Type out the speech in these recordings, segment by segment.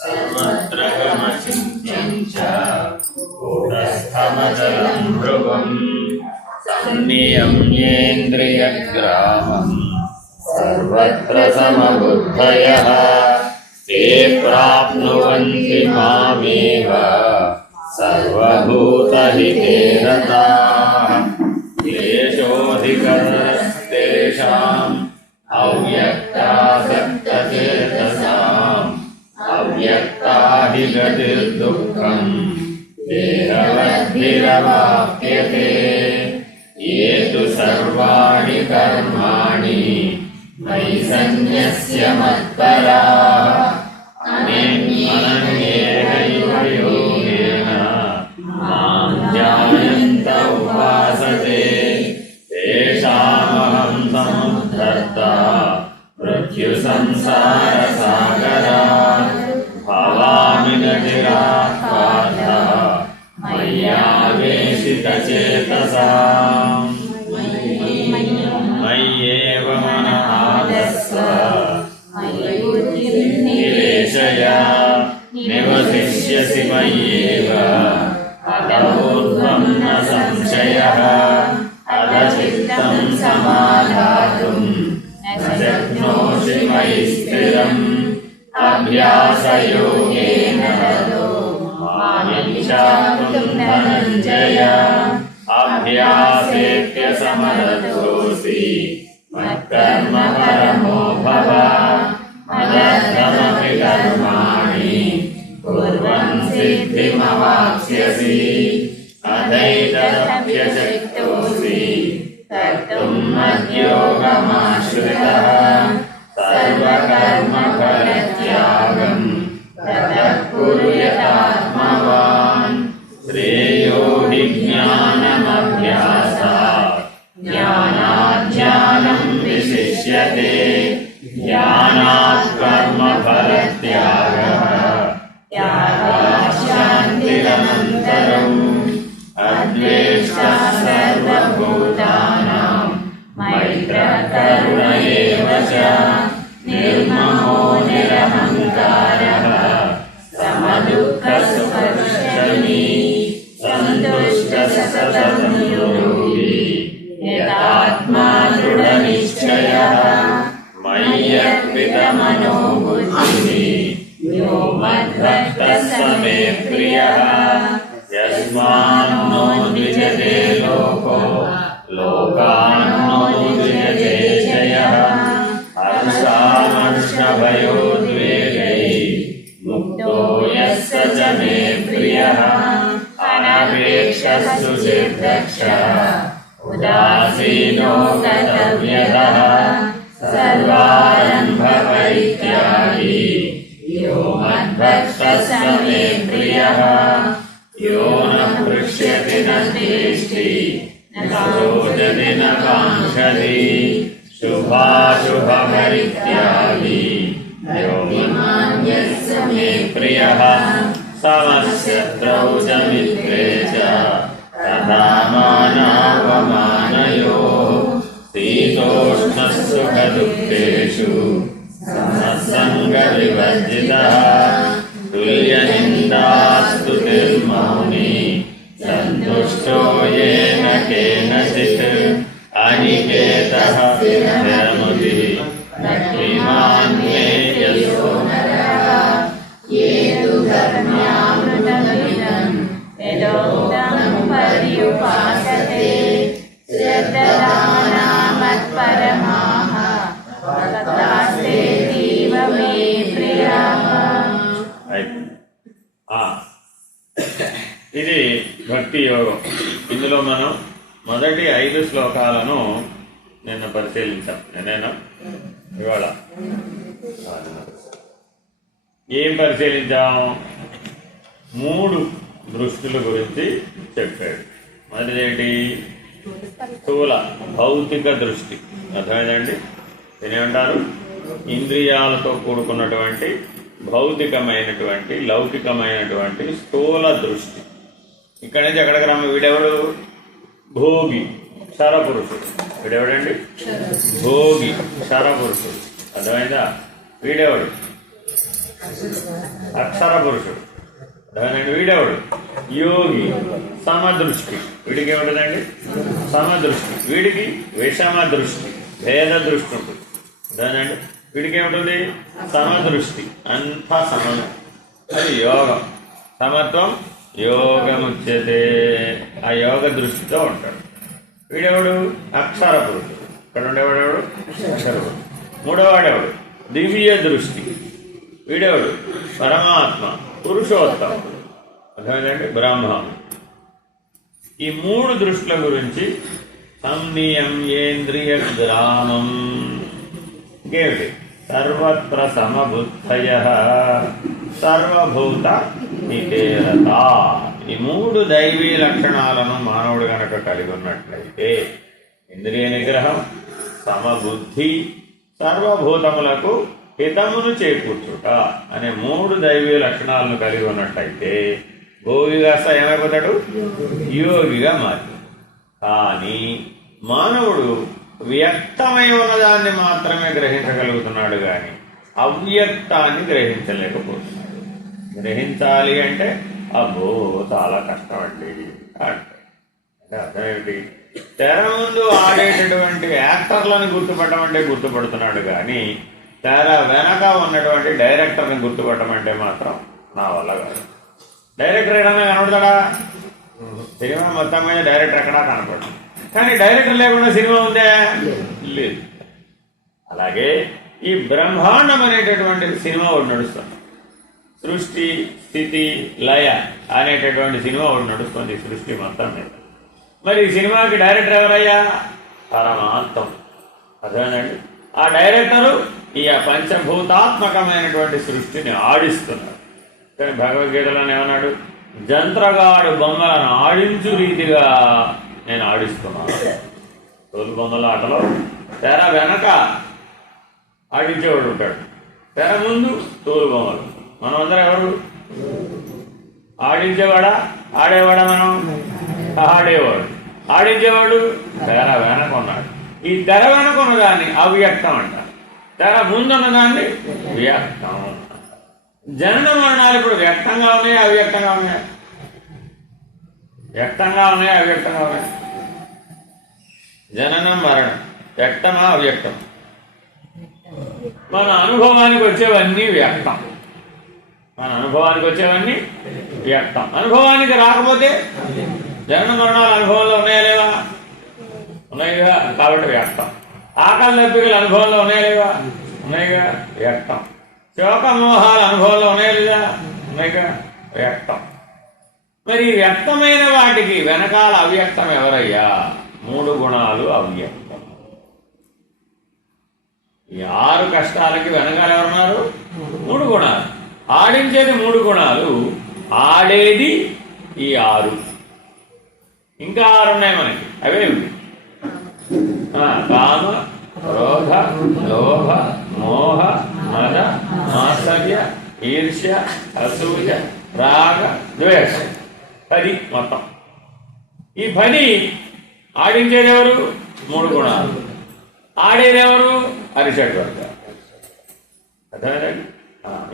सर्वत्र गमचिन्त्यं च कूटस्थमचलं ध्रुवम् संनियम्येन्द्रियग्रामम् सर्वत्र समबुद्धयः ते प्राप्नुवन्ति मामेव सर्वभूतहिते रताः क्लेशोऽधिकतरस्तेषाम् अव्यक्तासक्तचेतसाम् अव्यक्ताधिगतिर्दुःखम् देहवद्भिरवाप्यते ये तु सर्वाणि कर्माणि मयि सन्न्यस्य मत्पराः अनन्येनैव योगेन मां ध्यायन्त उपासते तेषामहं समुद्धर्ता मृत्युसंसारसागरात् भवामि न चिरात् पार्थ मय्यावेशितचेतसाम् मय्येव मनः आदस्व निवेशय निवसिष्यसि मय्येव अतोऽध्वं न संशयः अधचित्तं समाधातुं न शक्नोषि मयि स्थिरम् अभ्यासयोगेन ततो मामिच्छाप्तुं धनञ्जय अभ्यासेऽप्यसमर्थोऽसि मत्कर्म परमो भव मदर्थमपि कर्माणि कुर्वन् सिद्धिमवाप्स्यसि अथैतदप्यशक्तोऽसि कर्तुं मद्योगमाश्रितः सर्वकर्मफलत्यागं ततः कुरु यथात्मवान् श्रेयो हि ज्ञानमभ्यासात् ज्ञानाध्यानं विशिष्यते ज्ञानात् कर्मफलत्यागः त्यागात् शान्तिरनन्तरम् अद्वेष्टः सर्वभूतानां मैत्रः करुण एव च निर्ममो निरहङ्कारः समदुःखसुखक्षमी सन्तुष्टः सततं योगी यतात्मा दृढनिश्चयः मय्यर्पितमनो बुद्धिः यो मद्भक्तः स मे प्रियः यस्मान्नो द्विजते लोको लोकान्नो द्विजते जयः हर्षामर्षभयोद्वेगैः मुक्तो यः स च मे प्रियः अनपेक्षः सुचिर्दक्षः उदासीनो गतव्यतः सर्वारम्भपरित्यागी यो मद्भक्तः स मे प्रियः यो न पृष्यति न द्वेष्टि न शोचति न काङ्क्षति शुभाशुभपरित्यागी यो मान्यः स मे प्रियः समशत्रौ च मित्रे च तथा मानापमानयोः शीतोष्णसुखदुःखेषु समसङ्गविवर्जितः तुल्यनिन्दास्तुतिर्मौनी सन्तुष्टो येन केनचित् अनिकेतः स्थिरमतिः भक्तिमान् मे यशो नरः ये तु धर्म्यामृतमिदं यदोक्तं पर्युपासते श्रद्धदाना मत्परमाः भक्तास्तेऽतीव मे प्रियाः। ఇది భక్తి యోగం. ఇందులో మనం మొదటి 5 శ్లోకాలను నిన్న పరిశీలించాం. నేనేనా ఇవాళ ఏం పరిశీలించాం? 3 దృష్టిల గురించి చెప్పాడు. మొదటిదేంటి? స్థూల భౌతిక దృష్టి. అర్థమైందండి? దీనేమంటారు? ఇంద్రియాలతో కూడుకున్నటువంటి భౌతికమైనటువంటి లౌకికమైనటువంటి స్థూల దృష్టి. ఇక్కడి నుంచి ఎక్కడికి రమ్మ? వీడెవడు? భోగి, క్షరపురుషుడు. వీడెవడండి? భోగి, క్షరపురుషుడు. అర్థమైందా? వీడెవడు అక్షర పురుషుడు. అర్థమైందండి? వీడెవడు యోగి సమదృష్టి. వీడికి ఏముంటుందండి సమదృష్టి. వీడికి విషమ దృష్టి భేద దృష్టి ఉంటుంది. అర్థమైందండి? వీడికి ఏముంటుంది సమదృష్టి, అంతా సమం. అది యోగం. సమత్వం యోగముచ్యతే. ఆ యోగ దృష్టితో ఉంటాడు. వీడెవడు అక్షర పురుషుడు. ఇక్కడ ఉండేవాడెవడు అక్షర పురుషుడు. మూడోవాడెవడు దివ్య దృష్టి. వీడెవడు పరమాత్మ పురుషోత్తముడు. అర్థమైందండి? బ్రహ్మము. ఈ మూడు దృష్టిల గురించి సంనియమ్యేంద్రియ గ్రామం. ఇంకేమిటి సర్వత్ర సమబుద్ధయ సర్వభూత నికేరత. ఈ మూడు దైవీ లక్షణాలను మానవుడు గనక కలిగి ఉన్నట్లయితే ఇంద్రియ నిగ్రహం, సమబుద్ధి, సర్వభూతములకు హితమును చేకూర్చుట అనే మూడు దైవీ లక్షణాలను కలిగి ఉన్నట్టయితే భోగిగా ఏమైపోతాడు యోగిగా మారి. కానీ మానవుడు వ్యక్తమై ఉన్నదాన్ని మాత్రమే గ్రహించగలుగుతున్నాడు కానీ అవ్యక్తాన్ని గ్రహించలేకపోతున్నాడు. గ్రహించాలి అంటే అబ్బో చాలా కష్టం అండి అంటే అర్థం ఏమిటి? తెర ముందు ఆడేటటువంటి యాక్టర్లను గుర్తుపట్టమంటే గుర్తుపడుతున్నాడు కానీ తెర వెనక ఉన్నటువంటి డైరెక్టర్ని గుర్తుపట్టమంటే మాత్రం నా వల్ల కాదు. డైరెక్టర్ ఏదైనా కనబడతాడా? సినిమా మొత్తం మీద డైరెక్టర్ ఎక్కడా కనపడదు. కానీ డైరెక్టర్ లేకుండా సినిమా ఉందే? లేదు. అలాగే ఈ బ్రహ్మాండం అనేటటువంటి సినిమా ఒకటి నడుస్తుంది. సృష్టి స్థితి లయ అనేటటువంటి సినిమా ఒకటి నడుస్తుంది సృష్టి మొత్తం మీద. మరి ఈ సినిమాకి డైరెక్టర్ ఎవరయ్యా? పరమాత్మ. అదేనండి. ఆ డైరెక్టరు ఈ పంచభూతాత్మకమైనటువంటి సృష్టిని ఆడిస్తున్నాడు. కానీ భగవద్గీతలోనే ఏమన్నాడు? జంత్రగాడు బొమ్మలను ఆడించు రీతిగా నేను ఆడిస్తున్నాను. తోలు బొమ్మల ఆటలో తెర వెనక ఆడించేవాడు ఉంటాడు, తెర ముందు తోలు బొమ్మలు. మనం అందరం ఎవరు? ఆడించేవాడా ఆడేవాడా? మనం ఆడేవాడు. ఆడించేవాడు తెర వెనక ఉన్నాడు. ఈ తెర వెనక ఉన్నదాన్ని అవ్యక్తం అంటారు, తెర ముందున్నదాన్ని వ్యక్తం. జనన మరణాలు ఇప్పుడు వ్యక్తంగా ఉన్నాయి అవ్యక్తంగా ఉన్నాయి? వ్యక్తంగా ఉన్నాయి అవ్యక్తంగా ఉన్నాయి? జననం మరణం వ్యక్తమా అవ్యక్తం? మన అనుభవానికి వచ్చేవన్నీ వ్యక్తం. మన అనుభవానికి వచ్చేవన్నీ వ్యక్తం. అనుభవానికి రాకపోతే జనన మరణాలు అనుభవంలో ఉన్నాయా లేవా? ఉన్నాయిగా, కాబట్టి వ్యక్తం. ఆకలి దప్పికలు అనుభవంలో ఉన్నాయా లేవా? ఉన్నాయిగా, వ్యక్తం. శోకమోహాలు అనుభవంలో ఉన్నాయా లేదా? ఉన్నాయిగా, వ్యక్తం. మరి వ్యక్తమైన వాటికి వెనకాల అవ్యక్తం ఎవరయ్యా? మూడు గుణాలు అవ్యక్తం. ఈ 6 కష్టాలకి వెనకాల ఎవరున్నారు? మూడు గుణాలు. ఆడించేది మూడు గుణాలు, ఆడేది ఈ 6. ఇంకా 6 ఉన్నాయి మనకి. అవేమి? కామ, క్రోధ, లోభ, మోహ, మద, మాత్సర్య, ఈర్ష్య, అసూయ, రాగ, ద్వేష. 10 మొత్తం. ఈ 10 ఆడించేదెవరు? మూడు గుణాలు. ఆడేదెవరు? అరిషడ్ వర్గాలు. అర్థమైందండి?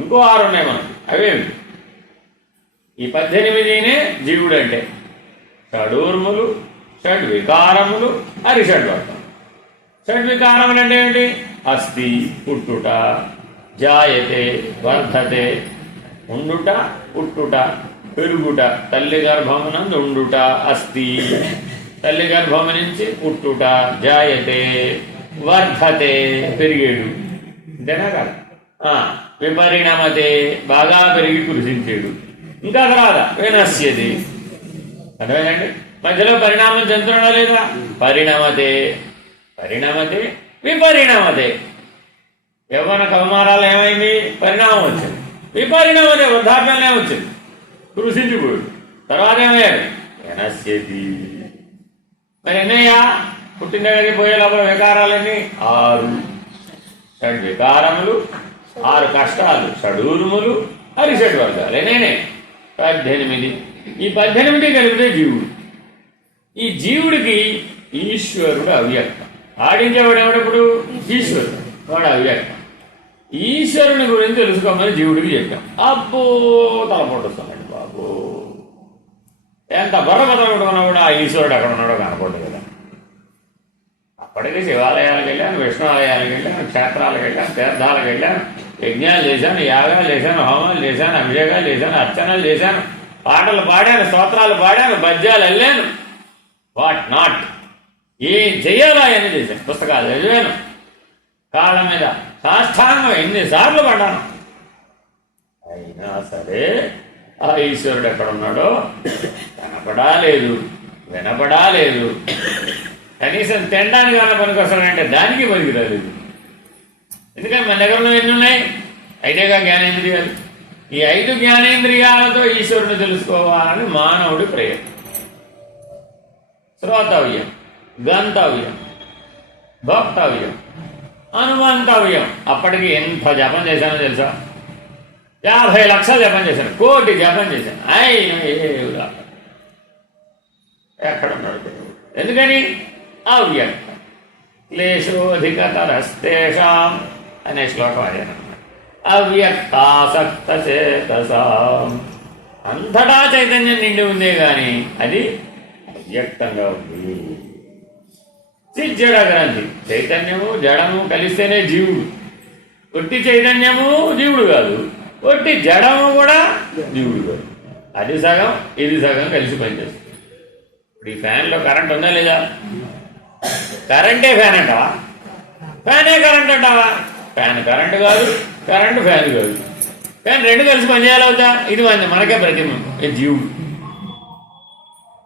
ఇంకో 6 ఉన్నాయి మనకి. అవేమి? ఈ 18నే జీవుడు అంటే షడూర్ములు, షడ్వికారములు, అరిషడ్వర్గం. షడ్వికారములు అంటే ఏంటి? అస్థి పుట్టుట, జాయతే వర్ధతే ఉండుట, పుట్టుట, పెరుగుట. తల్లి గర్భమునందు ఉండుట అస్థి, తల్లి గర్భము నుంచి పుట్టుట. జాయతే వర్ధతే పెరిగేడు, అంతేనా కదా? విపరిణమతే బాగా పెరిగి కృషించేడు. ఇంకా తర్వాత వినశ్యది. అర్థమైందండి? మధ్యలో పరిణామం చెందుతున్నా లేదా? పరిణమతే, పరిణమతే, విపరిణమతే. యవ్వన కౌమారాలు ఏమైంది? పరిణామం వచ్చింది. విపరిణమతే వృద్ధాప్యంలో వచ్చింది, కృషించిపోయాడు. తర్వాత ఏమయ్యాడు? వినశ్యతి. మరి ఎన్నయ్యా? పుట్టిన దగ్గరికి పోయే లోపల వికారాలన్నీ 6. షడ్వికారములు, 6 కష్టాలు, షడూర్ములు, అరిషడ్ వర్గాలు. నేనే 18. ఈ 18 కలిపితే జీవుడు. ఈ జీవుడికి ఈశ్వరుడు అవ్యక్తం. ఆడించేవాడు ఎవడప్పుడు? ఈశ్వరుడు. వాడు అవ్యక్తం. ఈశ్వరుని గురించి తెలుసుకోమని జీవుడికి చెప్పాం. అబ్బో తలపోటు వస్తుందండి బాబు. ఎంత బర్రబద్దలుకున్నా కూడా ఆ ఈశ్వరుడు ఎక్కడ ఉన్నాడో కనపడదు కదా. అప్పటికి శివాలయాలకు వెళ్ళాను, విష్ణు ఆలయాలకు వెళ్ళాను, క్షేత్రాలకు వెళ్ళాను, తీర్థాలకు వెళ్ళాను, యజ్ఞాలు చేశాను, యాగాలు చేశాను, హోమాలు చేశాను, అభిషేకాలు చేశాను, అర్చనలు చేశాను, పాటలు పాడాను, స్తోత్రాలు పాడాను, పద్యాలు వెళ్ళాను, వాట్ నాట్ ఏం చెయ్యాలో అవన్నీ చేశాను. పుస్తకాలు చదివాను, కాళ్ళ మీద సాష్టాంగం ఎన్నిసార్లు పడ్డాను. అయినా సరే ఆ ఈశ్వరుడు ఎక్కడున్నాడో కనపడాలేదు, వినపడాలేదు. కనీసం తినడానికి అన్న పనికి వస్తాడంటే దానికి పనికి రాలేదు. ఎందుకని మన దగ్గరలో ఎన్ని ఉన్నాయి? 5 జ్ఞానేంద్రియాలు. ఈ 5 జ్ఞానేంద్రియాలతో ఈశ్వరుని తెలుసుకోవాలని మానవుడి ప్రయత్నం. శ్రోతవ్యం, గంతవ్యం, భోక్తవ్యం, అనుమంతవ్యం. అప్పటికి ఎంత జపం చేశానో తెలుసా? 50 లక్షలు జపం చేశాను, 1 కోటి జపం చేశాను. అయినా ఎక్కడున్నాడు? ఎందుకని? అవ్యక్తం. క్లేశోధికతరస్తేషాం అనే శ్లోకం అదేనమాట. అవ్యక్తాసక్త చేతసాం. అంతటా చైతన్యం నిండి ఉందే కానీ అది అవ్యక్తంగా ఉంది. జడ గ్రంథి. చైతన్యము జడము కలిస్తేనే జీవుడు. ఒట్టి చైతన్యము జీవుడు కాదు, ఒట్టి జడము కూడా జీవుడు కాదు. అది సగం ఇది సగం కలిసి పనిచేస్తుంది. ఇప్పుడు ఈ ఫ్యాన్లో కరెంట్ ఉందా లేదా? కరెంటే ఫ్యాన్ అంటావా? ఫ్యానే కరెంట్ అంటావా? ఫ్యాన్ కరెంటు కాదు, కరెంటు ఫ్యాన్ కాదు. ఫ్యాన్ 2 కలిసి పనిచేయాలవుతా? ఇది మనకే ప్రతిమ. ఇది జీవుడు.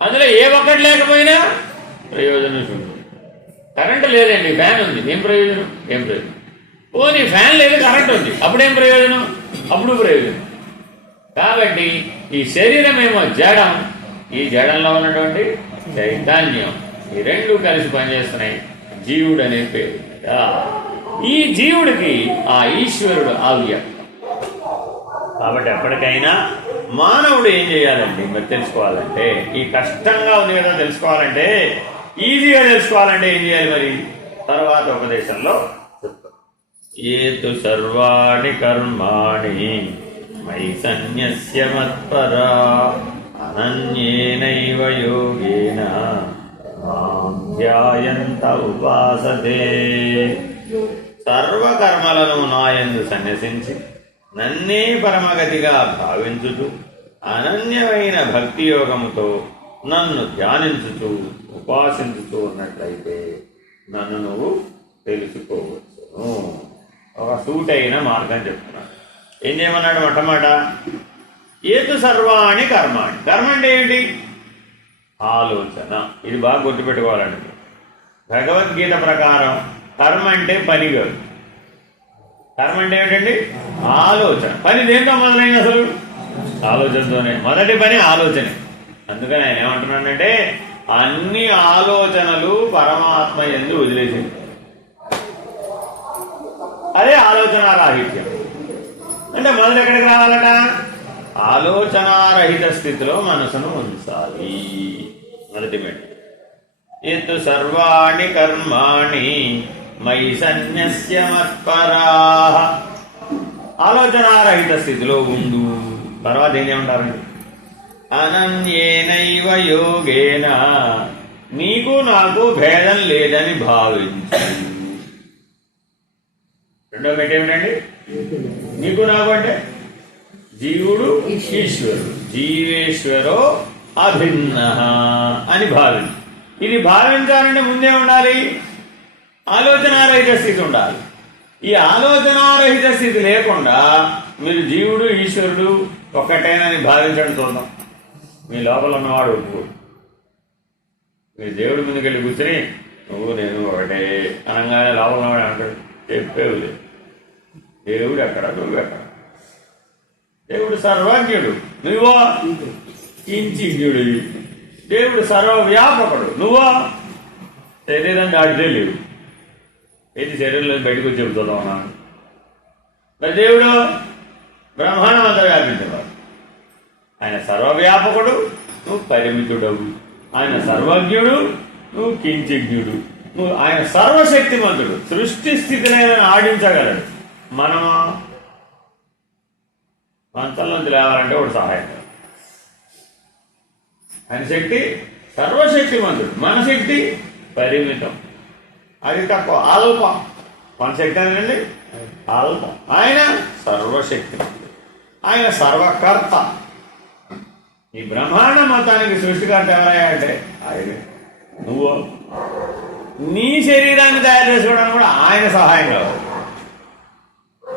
అందులో ఏ ఒక్కటి లేకపోయినా ప్రయోజనం చూడు. కరెంటు లేదండి, ఫ్యాన్ ఉంది, ఏం ప్రయోజనం? ఏం ప్రయోజనం? పోనీ ఫ్యాన్ లేదు, కరెంట్ ఉంది, అప్పుడేం ప్రయోజనం? అప్పుడు ప్రయోజనం. కాబట్టి ఈ శరీరం ఏమో జడం, ఈ జడంలో ఉన్నటువంటి చైతన్యం, ఈ 2 కలిసి పనిచేస్తున్నాయి. జీవుడు అనే పేరు. ఈ జీవుడికి ఆ ఈశ్వరుడు అవ్యక్తం. కాబట్టి ఎప్పటికైనా మానవుడు ఏం చేయాలండి మరి తెలుసుకోవాలంటే? ఈ కష్టంగా ఉంది కదా తెలుసుకోవాలంటే, ఈజీగా తెలుసుకోవాలంటే ఏం చేయాలి మరి? తర్వాత ఉపదేశంలో చెప్తాం. ఏతు సర్వాణి కర్మాణి మయి సన్యస్య మత్పరా అనన్యేనైవ యోగేన మాం ధ్యాయంత ఉపాసతే. సర్వకర్మలను నాయందు సన్యసించి నన్నే పరమగతిగా భావించుతూ అనన్యమైన భక్తి యోగముతో నన్ను ధ్యానించుతూ ఉపాసించుతూ ఉన్నట్లయితే నన్ను నువ్వు తెలుసుకోవచ్చును. ఒక సూటైన మార్గం చెప్తున్నాడు. ఏం చేయమన్నాడు? మొట్టమొదట ఏతు సర్వాణి కర్మాణి. కర్మ అంటే ఏంటి? ఆలోచన. ఇది బాగా గుర్తుపెట్టుకోవాలండి. భగవద్గీత ప్రకారం కర్మ అంటే పని కాదు. కర్మ అంటే ఏమిటండి? ఆలోచన. పని దేంతో మొదలైంది? అసలు ఆలోచనతోనే. మొదటి పని ఆలోచనే. అందుకని ఆయన ఏమంటున్నాడంటే అన్ని ఆలోచనలు పరమాత్మ యందు వదిలేసింది. అదే ఆలోచన రాహిత్యం. అంటే మొదలు ఎక్కడికి రావాలట? ఆలోచనారహిత స్థితిలో మనసును ఉంచాలి. మొదటి మెట్టు. ఎత్తు సర్వాణి కర్మాణి మయి సన్యస్య మత్పరాః. ఆలోచనారహిత స్థితిలో ఉండు. తర్వాత ఏమంటారండి? అనన్యేనైవ యోగేన. నీకు నాకు భేదం లేదని భావించు. రెండో మెట్టు ఏమిటండి? నీకు నాకు అంటే జీవుడు ఈశ్వరుడు. జీవేశ్వరో అభిన్న అని భావించు. ఇది భావించాలంటే ముందే ఉండాలి ఆలోచనారహిత స్థితి ఉండాలి. ఈ ఆలోచనారహిత స్థితి లేకుండా మీరు జీవుడు ఈశ్వరుడు ఒక్కటేనని భావించడం చూద్దాం. మీ లోపల ఉన్నవాడు ఒప్పుకోడు. మీరు దేవుడి ముందుకు వెళ్ళి కూర్చొని నువ్వు నేను ఒకటే అనగానే లోపల ఉన్నవాడు అంటాడు చెప్పేవు లేదు. దేవుడు ఎక్కడ, నువ్వు ఎక్కడ? దేవుడు సర్వజ్ఞుడు, నువ్వో కించిజ్ఞుడు. దేవుడు సర్వవ్యాపకుడు, నువ్వో శరీరం దాటితే లేవు. ఏది శరీరంలో బయటకు వచ్చి చెబుతున్నావు. మరి దేవుడు బ్రహ్మాండం అంతా వ్యాపించేవాడు. ఆయన సర్వవ్యాపకుడు, నువ్వు పరిమితుడవు. ఆయన సర్వజ్ఞుడు, నువ్వు కించిజ్ఞుడు. ఆయన సర్వశక్తిమంతుడు, సృష్టి స్థితిని ఆయన ఆడించగలడు. మనం మంచంలోంచి లేవాలంటే ఒకటి సహాయం కాదు. ఆయన శక్తి సర్వశక్తిమంతుడు, మన శక్తి పరిమితం, అది తక్కువ, అల్పం. మన శక్తి అనేది అల్పం, ఆయన సర్వశక్తిమంతుడు, ఆయన సర్వకర్త. ఈ బ్రహ్మాండ మొత్తానికి సృష్టికర్త ఎవరయ్యా అంటే ఆయన. నువ్వు నీ శరీరాన్ని తయారు చేసుకోవడానికి కూడా ఆయన సహాయం కావాలి.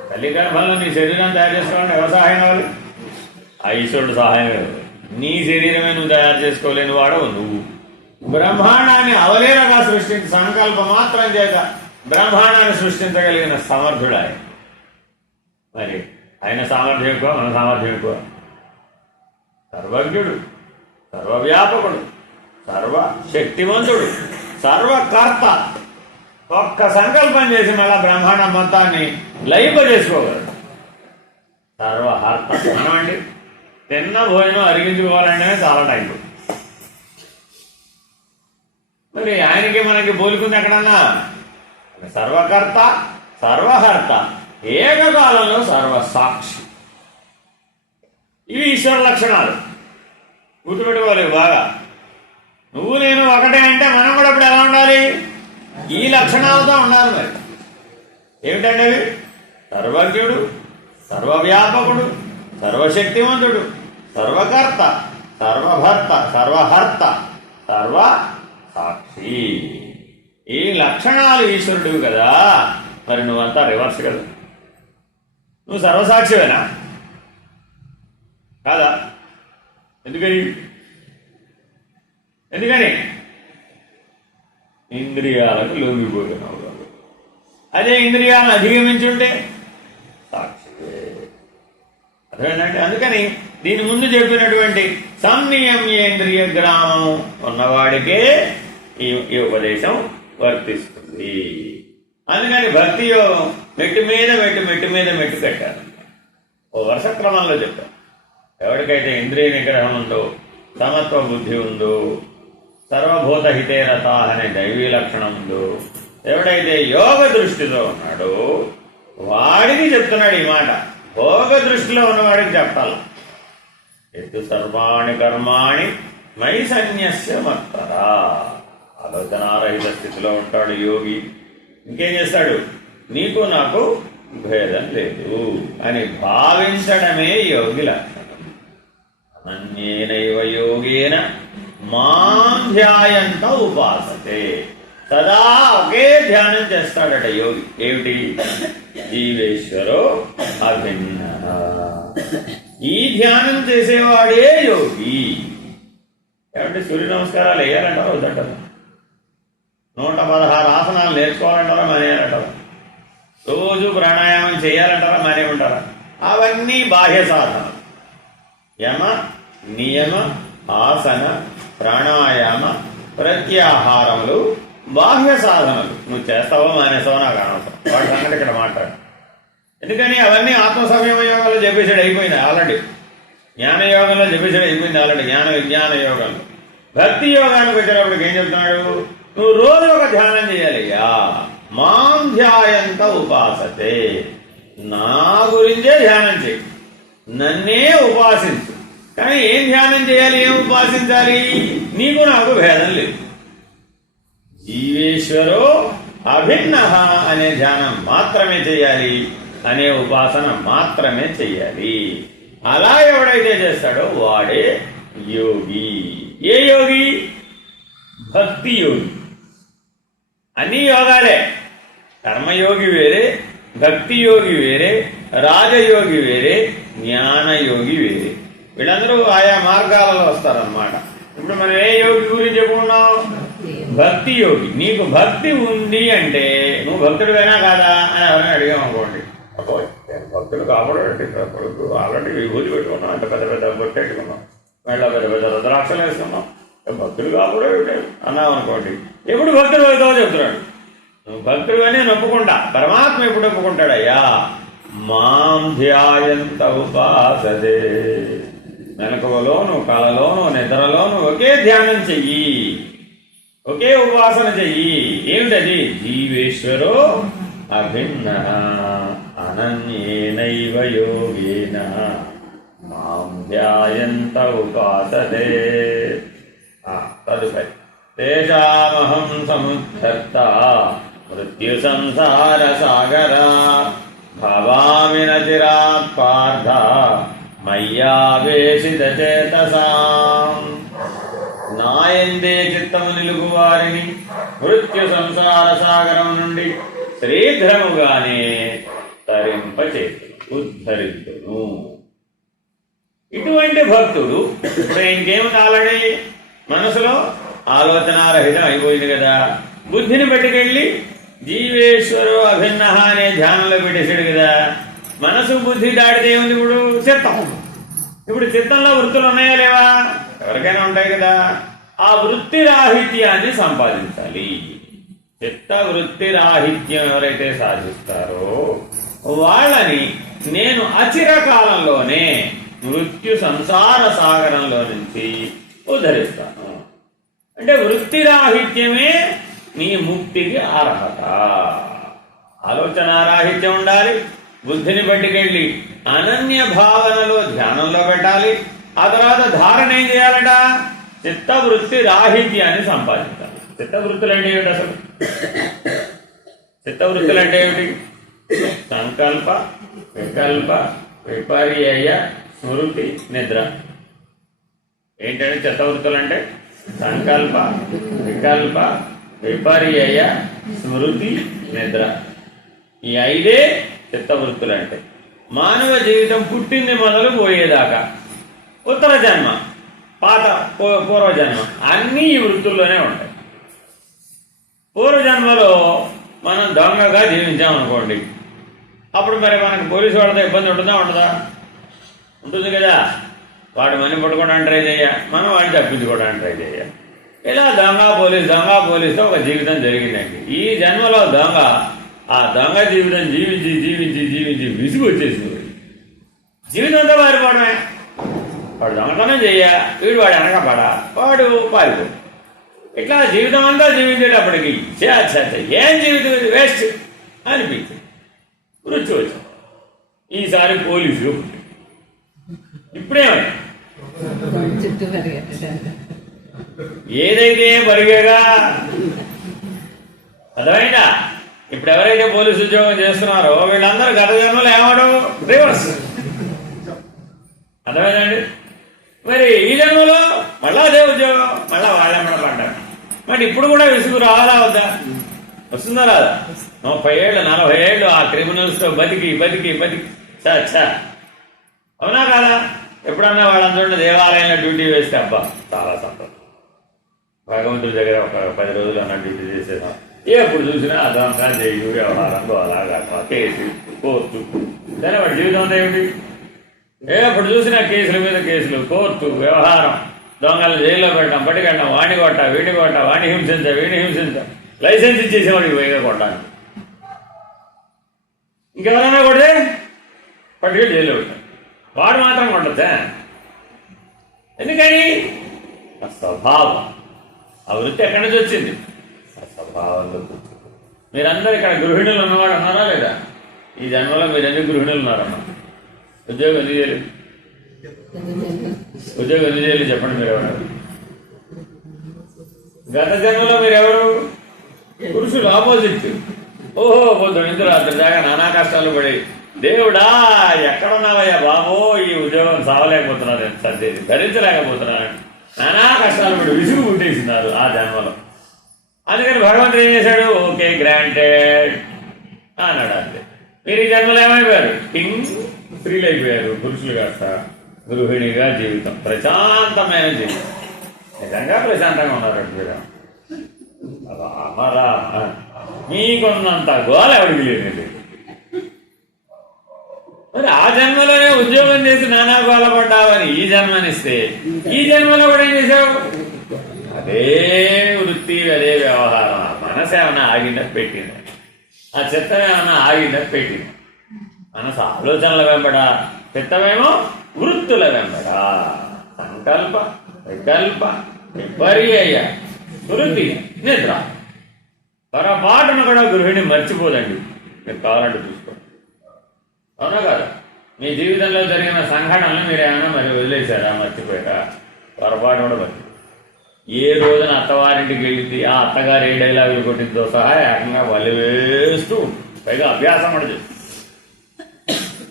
తల్లి గర్భంలో నీ శరీరాన్ని తయారు చేసుకోవాలంటే ఎవరు సహాయం కావాలి? ఆ ఈశ్వరుడు సహాయం కావాలి. నీ శరీరమే నువ్వు తయారు చేసుకోలేని వాడవు నువ్వు. బ్రహ్మాండాన్ని అవలేరగా సృష్టించి సంకల్ప మాత్రం చేత బ్రహ్మాండాన్ని సృష్టించగలిగిన సమర్థుడు ఆయన. మరి ఆయన సామర్థ్యం ఎక్కువ, మన సామర్థ్యం ఎక్కువ. సర్వజ్ఞుడు, సర్వవ్యాపకుడు, సర్వశక్తివంతుడు, సర్వకర్త. ఒక్క సంకల్పం చేసి మళ్ళా బ్రహ్మాండం మొత్తాన్ని లయింపజేసుకోగలడు. సర్వహర్త. మనం అండి తిన్న భోజనం అరిగించుకోవాలంటే చాలా టైం. మరి ఆయనకి మనకి పోలుకుంది ఎక్కడన్నా? సర్వకర్త, సర్వహర్త, ఏకకాలంలో సర్వసాక్షి. ఇవి ఈశ్వర లక్షణాలు, గుర్తుపెట్టుకోవాలి బాగా. నువ్వు నేను ఒకటే అంటే మనం కూడా ఇప్పుడు ఎలా ఉండాలి? ఈ లక్షణాలతో ఉండాలి. మరి ఏమిటంటే అవి? సర్వజ్ఞుడు, సర్వవ్యాపకుడు, సర్వశక్తివంతుడు, సర్వకర్త, సర్వభర్త, సర్వహర్త, సర్వసాక్షి. ఈ లక్షణాలు ఈశ్వరుడు కదా. మరి నువ్వంతా రివర్స్ కదా. నువ్వు సర్వసాక్షివేనా కాదా? ఎందుకని ఇంద్రియాలకు లొంగిపోతున్నావు. అదే ఇంద్రియాలను అధిగమించుంటే సాక్షివే. అదేంటంటే అందుకని దీని ముందు చెప్పినటువంటి సంనియమ్యేంద్రియ గ్రామం ఉన్నవాడికే ఈ ఉపదేశం వర్తిస్తుంది. అందుకని భక్తి యోగం మెట్టు మీద మెట్టు కట్టారు. ఓ వరుస క్రమంలో చెప్పారు. ఎవరికైతే ఇంద్రియ నిగ్రహం ఉందో, సమత్వ బుద్ధి ఉందో, సర్వభూత హితే రత అనే దైవీ లక్షణం ఉందో, ఎవడైతే యోగ దృష్టిలో ఉన్నాడో వాడికి చెప్తున్నాడు ఈ మాట. భోగ దృష్టిలో ఉన్నవాడికి చెప్పాలి. ఎత్తు సర్వాణి కర్మాణి మై సన్యస్య మత్తరా. ఆలోచనారహిత స్థితిలో ఉంటాడు యోగి. ఇంకేం చేస్తాడు? నీకు నాకు భేదం లేదు అని భావించడమే యోగి లక్షణం. అనన్యేనైవ యోగేన మాం ధ్యాయంత ఉపాసతే. సదా ఒకే ధ్యానం చేస్తాడట యోగి. ఏమిటి? జీవేశ్వరో అభిన్న. ఈ ధ్యానం చేసేవాడే యోగి. ఏమంటే సూర్య నమస్కారాలు వేయాలంటారా వద్దంటారా? 116 ఆసనాలు నేర్చుకోవాలంటారా మానేయాలంటారా? రోజు ప్రాణాయామం చేయాలంటారా మానేమంటారా? అవన్నీ బాహ్య సాధన. యమ నియమ ఆసన ప్రాణాయామ ప్రత్యాహారములు బాహ్య సాధనలు. నువ్వు చేస్తావో మానేస్తావో నాకు అనవసరం. వాటి సంగతి ఇక్కడ మాట్లాడు. ఎందుకని అవన్నీ ఆత్మ సంయమ యోగంలో చెప్పేసాడు, అయిపోయింది ఆల్రెడీ. జ్ఞానయోగంలో చెప్పేసాడు, అయిపోయింది ఆల్రెడీ. జ్ఞాన విజ్ఞాన యోగంలో. భక్తి యోగానికి వచ్చేటప్పటికి ఏం చెప్తున్నాడు? నువ్వు రోజు ఒక ధ్యానం చేయాలయ్యా. మాం ధ్యాయంత ఉపాసతే. నా గురించే ధ్యానం చేయి, నన్నే ఉపాసించు. కానీ ఏం ధ్యానం చేయాలి, ఏం ఉపాసించాలి? నీకు నాకు భేదం లేదు. జీవేశ్వరో అభిన్న అనే ధ్యానం మాత్రమే చేయాలి, అనే ఉపాసన మాత్రమే చెయ్యాలి. అలా ఎవడైతే చేస్తాడో వాడే యోగి. ఏ యోగి? భక్తి యోగి. అన్ని యోగాలే. కర్మయోగి వేరే, భక్తి యోగి వేరే, రాజయోగి వేరే, జ్ఞానయోగి వేరే. వీళ్ళందరూ ఆయా మార్గాలలో వస్తారన్నమాట. ఇప్పుడు మనం ఏ యోగి గురించి చెప్పుకున్నాం? భక్తి యోగి. నీకు భక్తి ఉంది అంటే నువ్వు భక్తుడివేనా కాదా అని ఎవరైనా అడిగామనుకోండి, భక్తుడు కాపాడండి, ఆల్రెడీ విభూతి పెట్టుకున్నాం, అంత పెద్ద పెద్ద బొట్టు పెట్టుకున్నాం, మళ్ళీ పెద్ద పెద్ద రుద్రాక్షలు వేసుకున్నాం, భక్తుడు కాపాడే అన్నాం అనుకోండి. ఎప్పుడు భక్తుడు అవుతావో చెప్తున్నాడు. నువ్వు భక్తుడు అనే ఒప్పుకుంటా. పరమాత్మ ఎప్పుడు ఒప్పుకుంటాడయ్యా? మాం ధ్యాయంత ఉపాసతే. మెలకువలోను, కళలోను, నిద్రలోను ఒకే ధ్యానం చెయ్యి, ఒకే ఉపాసన చెయ్యి. ఏమిటది? జీవేశ్వరో అభిన్న అనన్యేనైవ యోగేన మాం ధ్యాయంత ఉపాసతే. తదుపరి తేషామహం సముద్ధర్త మృత్యు సంసార సాగర భవామి నచిరాత్ పార్థ మయ్యావేశిత చేతసాం. నాయందే చిత్తము నిలుగు వారిని మృత్యు సంసార సాగరం నుండి శీఘ్రముగానే తరింపచేతును, ఉద్ధరించును. ఇటువంటి భక్తుడు ఇప్పుడు ఇంకేం కాలని మనసులో ఆలోచనారహితం అయిపోయింది కదా, బుద్ధిని పట్టుకెళ్ళి జీవేశ్వరు అభిన్న అనే ధ్యానంలో పెట్టేశాడు కదా. మనసు బుద్ధి దాటితే ఏముంది? ఇప్పుడు చిత్తం. ఇప్పుడు చిత్తంలో వృత్తులు ఉన్నాయా లేవా? ఎవరికైనా ఉంటాయి కదా. ఆ వృత్తి రాహిత్యాన్ని సంపాదించాలి. చిత్త వృత్తి రాహిత్యం ఎవరైతే సాధిస్తారో వాళ్ళని నేను అచిరకాలంలోనే మృత్యు సంసార సాగరంలో నుంచి ఉద్ధరిస్తాను. అంటే వృత్తి రాహిత్యమే నీ ముక్తికి అర్హత. ఆలోచన రాహిత్యం ఉండాలి. బుద్ధిని పట్టుకెళ్ళి అనన్య భావనలో ధ్యానంలో పెట్టాలి. ఆ తర్వాత ధారణ ఏం చేయాలట? చిత్తవృత్తి రాహిత్యాన్ని సంపాదించాలి. చిత్తవృత్తులు అంటే ఏమిటి అసలు? చిత్తవృత్తులు అంటే ఏమిటి? సంకల్ప, వికల్ప, విపర్యయ, స్మృతి, నిద్ర. ఏంటంటే చిత్తవృత్తులు అంటే సంకల్ప, వికల్ప, విపర్యయ, స్మృతి, నిద్ర. ఈ 5 చిత్తవృత్తులు అంటే మానవ జీవితం పుట్టింది మొదలు పోయేదాకా, ఉత్తర జన్మ, పాత పూర్వజన్మ అన్నీ ఈ వృత్తుల్లోనే ఉంటాయి. పూర్వజన్మలో మనం దొంగగా జీవించామనుకోండి, అప్పుడు మరి మనకు పోలీసు వాళ్ళతో ఇబ్బంది ఉంటుందా ఉండదా? ఉంటుంది కదా. వాడు మనీ పట్టుకోవడానికి ట్రై చేయ, మనం వాడిని తప్పించుకోవడానికి ట్రై చేయ. ఇలా దొంగ పోలీసుతో ఒక జీవితం జరిగిందండి. ఈ జన్మలో దొంగ ఆ దొంగ జీవితం జీవించి జీవించి జీవించి విసుగు వచ్చేసింది. జీవితం అంతా పారిపోవడమే. వాడు దొంగతనం చెయ్య, వీడు వాడు వెనకపడా, వాడు పారిపో. ఇట్లా జీవితం అంతా జీవించేటప్పటికి ఏం జీవితం వేస్ట్ అనిపించింది. వృత్తి వచ్చింది. ఈసారి పోలీసు. ఇప్పుడేమై ఏదైతే పరిగేగా అర్థమైందా? ఇప్పుడు ఎవరైతే పోలీసు ఉద్యోగం చేస్తున్నారో వీళ్ళందరూ గత జన్మలో ఏమవడం రివర్స్. అర్థమైందండి? మరి ఈ జన్మలో మళ్ళా అదే ఉద్యోగం, మళ్ళా వాళ్ళెమ్మడ పడ్డారు. మరి ఇప్పుడు కూడా విసుగు రావాలా వద్దా? వస్తుందా రాదా? 30 ఏళ్ళు 40 ఏళ్ళు ఆ క్రిమినల్స్తో బతికి బతికి బతికి చా అవునా కాదా? ఎప్పుడన్నా వాళ్ళందరూ దేవాలయంలో డ్యూటీ వేస్తే అబ్బా చాలా సంతోషం, భగవంతుడి దగ్గర ఒక 10 రోజులు అన్న డ్యూటీ చేసేదాం. ఎప్పుడు చూసినా అదంతా చేయు వ్యవహారంలో అలాగా కేసు కోర్టు సరే వాడి జీవితం అంతా ఏమిటి? ఎప్పుడు చూసినా కేసుల మీద కేసులు, కోర్టు వ్యవహారం, దొంగలు జైల్లో పెట్టడం, పట్టుకెళ్ళడం, వాణి కొట్ట వీడిని కొట్ట, వాణి హింసించ వీడిని హింసించ, లైసెన్స్ ఇచ్చేసేవాడికి వేగా కొట్టాలి. ఇంకెవరైనా కొడితే పట్టుకెళ్ళి జైల్లో పెట్టాం, వాడు మాత్రం కొట్టచ్చా? ఎందుకని? ఆ స్వభావం, ఆ వృత్తి ఎక్కడి నుంచి వచ్చింది? ఆ స్వభావంలో కూర్చుంది. మీరందరూ ఇక్కడ గృహిణులు ఉన్నవాడు అన్నారా లేదా? ఈ జన్మలో మీరు ఎన్ని గృహిణులు ఉన్నారమ్మా? ఉద్యోగం ఎందుకు చేయలేదు? ఉద్యోగం ఎందుకు చేయలేదు చెప్పండి. మీరు ఎవరు? గత జన్మలో మీరెవరు? పురుషులు, ఆపోజిట్. ఓహో పొద్దున నుంచి రాత్రి దాకా నానా కష్టాలు పడి దేవుడా ఎక్కడున్నావయ్యా బాబో, ఈ ఉద్యోగం సావలేకపోతున్నారు, సర్దేది భరించలేకపోతున్నారు, నానా కష్టాలు పడి విసుగు పుట్టేసినారు ఆ జన్మలో. అందుకని భగవంతుడు ఏం చేశాడు? ఓకే గ్రాంటెడ్ అన్నాడు. అంతే. మీరు ఈ జన్మలో ఏమైపోయారు? కింగ్ ఫ్రీలు అయిపోయారు. పురుషులు కాస్త గృహిణిగా జీవితం, ప్రశాంతమైన జీవితం. నిజంగా ప్రశాంతంగా ఉన్నారు మీరు. అమరా మీకున్నంత గోల ఎవరికి లేదు. మరి ఆ జన్మలోనే ఉద్యోగం చేసి నానా గోల పడ్డావని ఈ జన్మనిస్తే ఈ జన్మలో కూడా ఏం చేసావు? అదే వృత్తి, అదే వ్యవహారం. మనసు ఏమన్నా ఆగిందని పెట్టింది, ఆ చిత్తం ఏమన్నా ఆగిందని పెట్టింది. మనసు ఆలోచనల వెంబడ, చిత్తమేమో వృత్తుల వెంబడ. సంకల్ప, వికల్ప, విపర్యయ, స్మృతి, నిద్ర. పొరపాటును కూడా గృహిణి మర్చిపోదండి. మీరు కావాలంటే చూసుకోండి. అవునా కదా? మీ జీవితంలో జరిగిన సంఘటనలు మీరు ఏమైనా మరి వదిలేశారా, మర్చిపోయారా? పొరపాటు కూడా మరి ఏ రోజున అత్తవారింటికి వెళ్తే ఆ అత్తగారు ఏ డైలాగులు కొట్టిందో సహా ఏకంగా వల్లి వేస్తూ పైగా అభ్యాసం కూడా చేస్తుంది.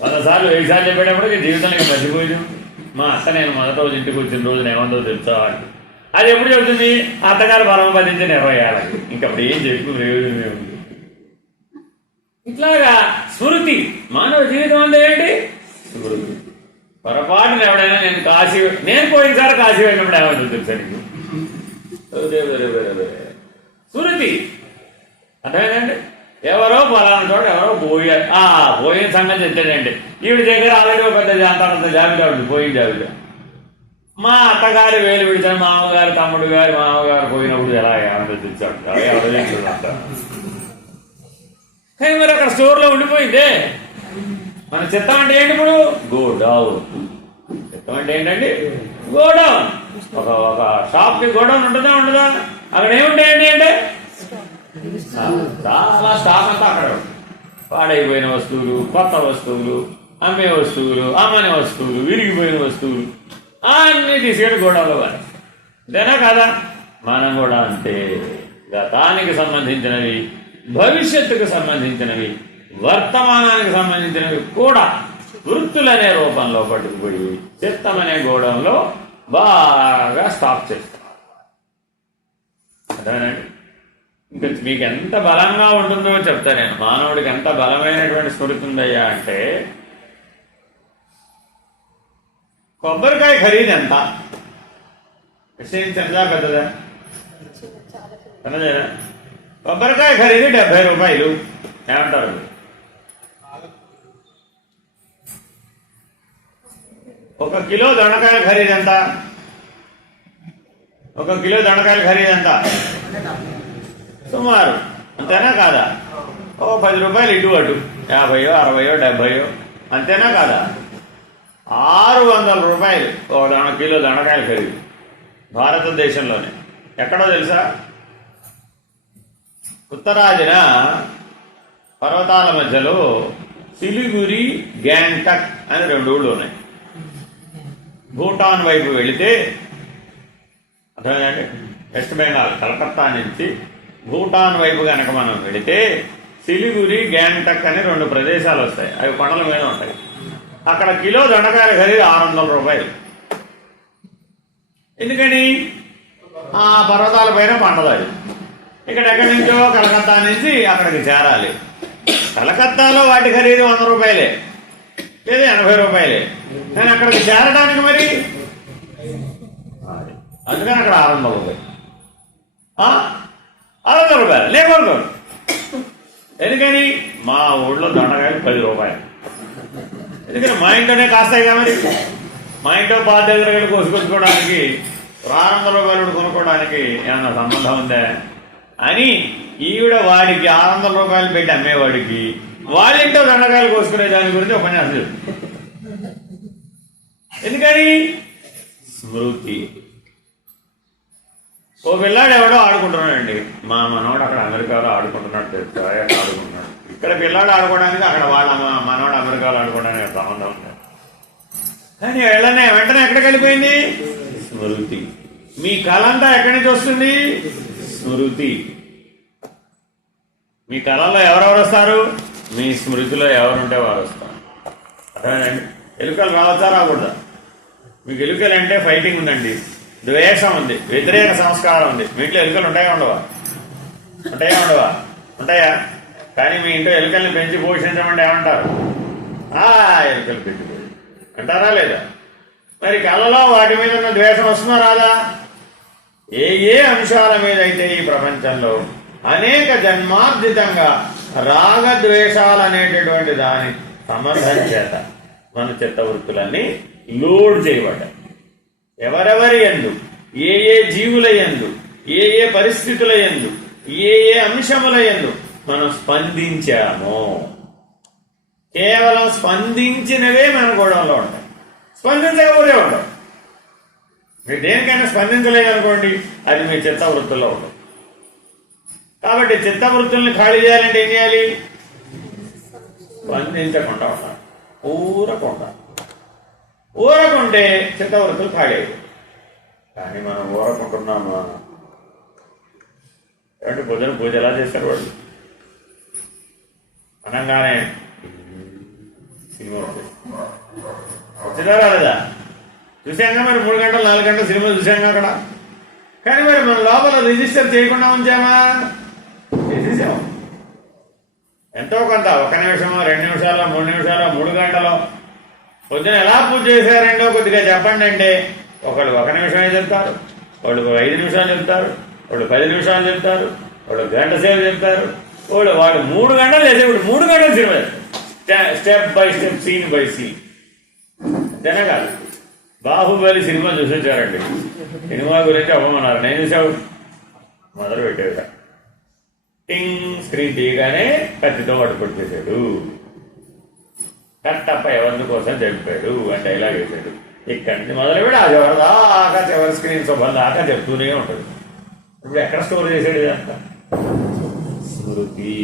100 సార్లు 1000 సార్లు చెప్పేటప్పటికి జీవితానికి మర్చిపోయింది. మా అత్త నేను మొదటి రోజు ఇంటికి వచ్చిన రోజున ఏమందో తెలుసా అంటే అది ఎప్పుడు చెబుతుంది? అత్తగారు పరమపదించి 20 ఏళ్ళకి. ఇంకప్పుడు ఏం చెప్పి ప్రయోజనమే ఉంది. ఇట్లాగా స్మృతి మానవ జీవితం అంతా ఏంటి? స్మృతి. పొరపాటున ఎవడైనా నేను పోయినసారి కాశీ వెళ్ళినప్పుడు ఏమంటుంది తెలుసా నీకు? స్మృతి అర్థమైందండి. ఎవరో పలానా చోట ఎవరో పోయారు, పోయిన సంగతి తెచ్చాడండి. ఈవిడ దగ్గర ఆల్రెడీ ఒక పెద్ద జాబితా ఉంది, పోయిన జాబితా. మా అత్తగారి వేలు విడిచారు, మామగారు తమ్ముడు గారు మామగారు పోయినప్పుడు ఎలా ఏమన్నా తెచ్చాడు, ఎవరో చేస్తాడు. కానీ మరి అక్కడ స్టోర్లో ఉండిపోయిందే. మన చిత్తం అంటే ఏంటి ఇప్పుడు? గోడౌన్. చిత్తం అంటే ఏంటండి? గోడౌన్. ఒక షాప్కి గోడౌన్ ఉంటుందా ఉండదా? అక్కడ ఏముంటాయండి అంటే చాలా స్టాక్ అంతా అక్కడ పాడైపోయిన వస్తువులు, కొత్త వస్తువులు, అమ్మే వస్తువులు, అమ్మని వస్తువులు, విరిగిపోయిన వస్తువులు అన్నీ తీసుకెళ్ళి గోడౌన్లో వారు. ఇదేనా కాదా? మనం కూడా అంతే. గతానికి సంబంధించినవి, భవిష్యత్తుకు సంబంధించినవి, వర్తమానానికి సంబంధించినవి కూడా వృత్తులనే రూపంలో పట్టుకుపోయి చిత్తమనే గోడంలో బాగా స్టాక్ చేస్తాం. అదేనండి. ఇంకా మీకు ఎంత బలంగా ఉంటుందో చెప్తా నేను. మానవుడికి ఎంత బలమైనటువంటి స్మృతి ఉందయ్యా అంటే, కొబ్బరికాయ ఖరీదు ఎంత? చిన్నదా పెద్దదా? చిన్నదేనా? కొబ్బరికాయ ఖరీదు 70 రూపాయలు. ఏమంటారు? ఒక కిలో దొండకాయల ఖరీదు ఎంత? ఒక కిలో దొండకాయల ఖరీదు ఎంత? సుమారు అంతేనా కాదా? ఓ 10 రూపాయలు ఇటు అటు, 50, 60, 70 అంతేనా కాదా? 600 రూపాయలు ఒక కిలో దొండకాయల ఖరీదు భారతదేశంలోనే. ఎక్కడో తెలుసా? ఉత్తరాదిన పర్వతాల మధ్యలో సిలిగురి, గ్యాంగ్టక్ అని 2 ఊళ్ళు ఉన్నాయి. భూటాన్ వైపు వెళితే అర్థమైందండి. వెస్ట్ బెంగాల్ కలకత్తా నుంచి భూటాన్ వైపు కనుక మనం వెళితే సిలిగురి, గ్యాంగ్టక్ అని 2 ప్రదేశాలు వస్తాయి. అవి కొండల మీద ఉంటాయి. అక్కడ కిలో దొండకాయల ఖరీదు 600 రూపాయలు. ఎందుకని? ఆ పర్వతాల పైన పండదాది. ఇక్కడ ఎక్కడి నుంచో కలకత్తా నుంచి అక్కడికి చేరాలి. కలకత్తాలో వాటి ఖరీదు 100 రూపాయలే లేదా 80 రూపాయలే. కానీ అక్కడికి చేరడానికి మరి అందుకని అక్కడ 600 రూపాయలు. 600 రూపాయలు లేకూడదు. ఎందుకని? మా ఊళ్ళో దొండకాయలు 10 రూపాయలు. ఎందుకని? మా ఇంట్లోనే కాస్తాయిగా మరి. మా ఇంట్లో పాత దగ్గర కోసుకొచ్చుకోవడానికి 600 రూపాయలు కొనుక్కోవడానికి ఏమన్నా సంబంధం ఉందా అని ఈవిడ వాడికి 600 రూపాయలు పెట్టి అమ్మేవాడికి వాళ్ళింటో దొండకాయలు కోసుకునే దాని గురించి ఉపన్యాసం చెప్తుంది. ఎందుకని? స్మృతి. ఓ పిల్లాడు ఎవడో ఆడుకుంటున్నాడండి. మా మనవాడు అక్కడ అమెరికాలో ఆడుకుంటున్నాడు తెలుసా? ఆడుకుంటున్నాడు. ఇక్కడ పిల్లాడు ఆడుకోవడానికి అక్కడ వాళ్ళ మనవాడు అమెరికాలో ఆడుకోవడానికి సంబంధం ఉంది. కానీ వెంటనే ఎక్కడికి వెళ్ళిపోయింది? స్మృతి. మీ కళంతా ఎక్కడి నుంచి వస్తుంది? స్మృతి. మీ కళల్లో ఎవరెవరు వస్తారు? మీ స్మృతిలో ఎవరుంటే వారు వస్తారు. అదేనండి. ఎలుకలు రావచ్చా రాకూడదా? మీకు ఎలుకలు అంటే ఫైటింగ్ ఉందండి, ద్వేషం ఉంది, వ్యతిరేక సంస్కారం ఉంది. మీ ఇంట్లో ఎలుకలు ఉంటాయా ఉండవా? ఉంటాయా? కానీ మీ ఇంట్లో ఎలుకల్ని పెంచి పోషించమంటే ఏమంటారు? ఎలుకలు పెట్టిపోయి అంటారా లేదా? మరి కళలో వాటి మీద ఉన్న ద్వేషం వస్తుందా రాదా? ఏ అంశాల మీద అయితే ఈ ప్రపంచంలో అనేక జన్మార్జితంగా రాగద్వేషాలు అనేటటువంటి దాని సంబంధం చేత మన చిత్తవృత్తులన్నీ లోడ్ చేయబడ్డాయి. ఎవరెవరి యందు, ఏ జీవుల యందు, ఏ పరిస్థితుల యందు, ఏ అంశముల యందు మనం స్పందించామో కేవలం స్పందించినవే మన గోడంలో ఉంటాయి. స్పందించకపోతే ఉండవు. మీరు దేనికైనా స్పందించలేదనుకోండి, అది మీ చిత్తవృత్తుల్లో ఉండదు. కాబట్టి చిత్తవృత్తుల్ని ఖాళీ చేయాలంటే ఏం చేయాలి? స్పందించకుండా ఉండాలి. ఊరకుంటే చిత్తవృత్తులు ఖాళీ అయిపోయి. కానీ మనం ఊరకుంటున్నామా? అంటే పొద్దున పూజ ఎలా చేశారు వాళ్ళు అనగానే సినిమా వచ్చిందా రాలేదా? చూసాంగా మరి 3 గంటలు 4 గంటలు సినిమా చూసాంగా అక్కడ. కానీ మరి మన లోపల రిజిస్టర్ చేయకుండా ఉంచామా? చేసేసాము. ఎంతో కొంత 1 నిమిషమో 2 నిమిషాలు 3 నిమిషాలు 3 గంటలు పొద్దున ఎలా పూజ చేశారండో కొద్దిగా చెప్పండి అంటే ఒకళ్ళు 1 నిమిషమే చెప్తారు, వాళ్ళు 5 నిమిషాలు చెప్తారు, వాళ్ళు 10 నిమిషాలు చెప్తారు, వాళ్ళు గంట సేపు చెప్తారు, వాడు 3 గంటలు చేసేవాడు 3 గంటలు cinema step by step scene by scene. అంతేనా కాదు? బాహుబలి సినిమా చూసి వచ్చారండి. సినిమా గురించి అవ్వమన్నారు. నేను చూసావు మొదలు పెట్టేట టింగ్ స్క్రీన్ తీయగానే కత్తితో వాడు కొట్టేశాడు. కట్టప్ప ఎవరి కోసం చెప్పాడు అని డైలాగ్ వేశాడు. ఇక్కడి నుంచి మొదలుపెట్టి ఆ చివరి దాకా చివరి స్క్రీన్ శుభం దాకా చెప్తూనే ఉంటుంది. ఇప్పుడు ఎక్కడ స్టోర్ చేసాడు ఇదంతా? స్మృతి.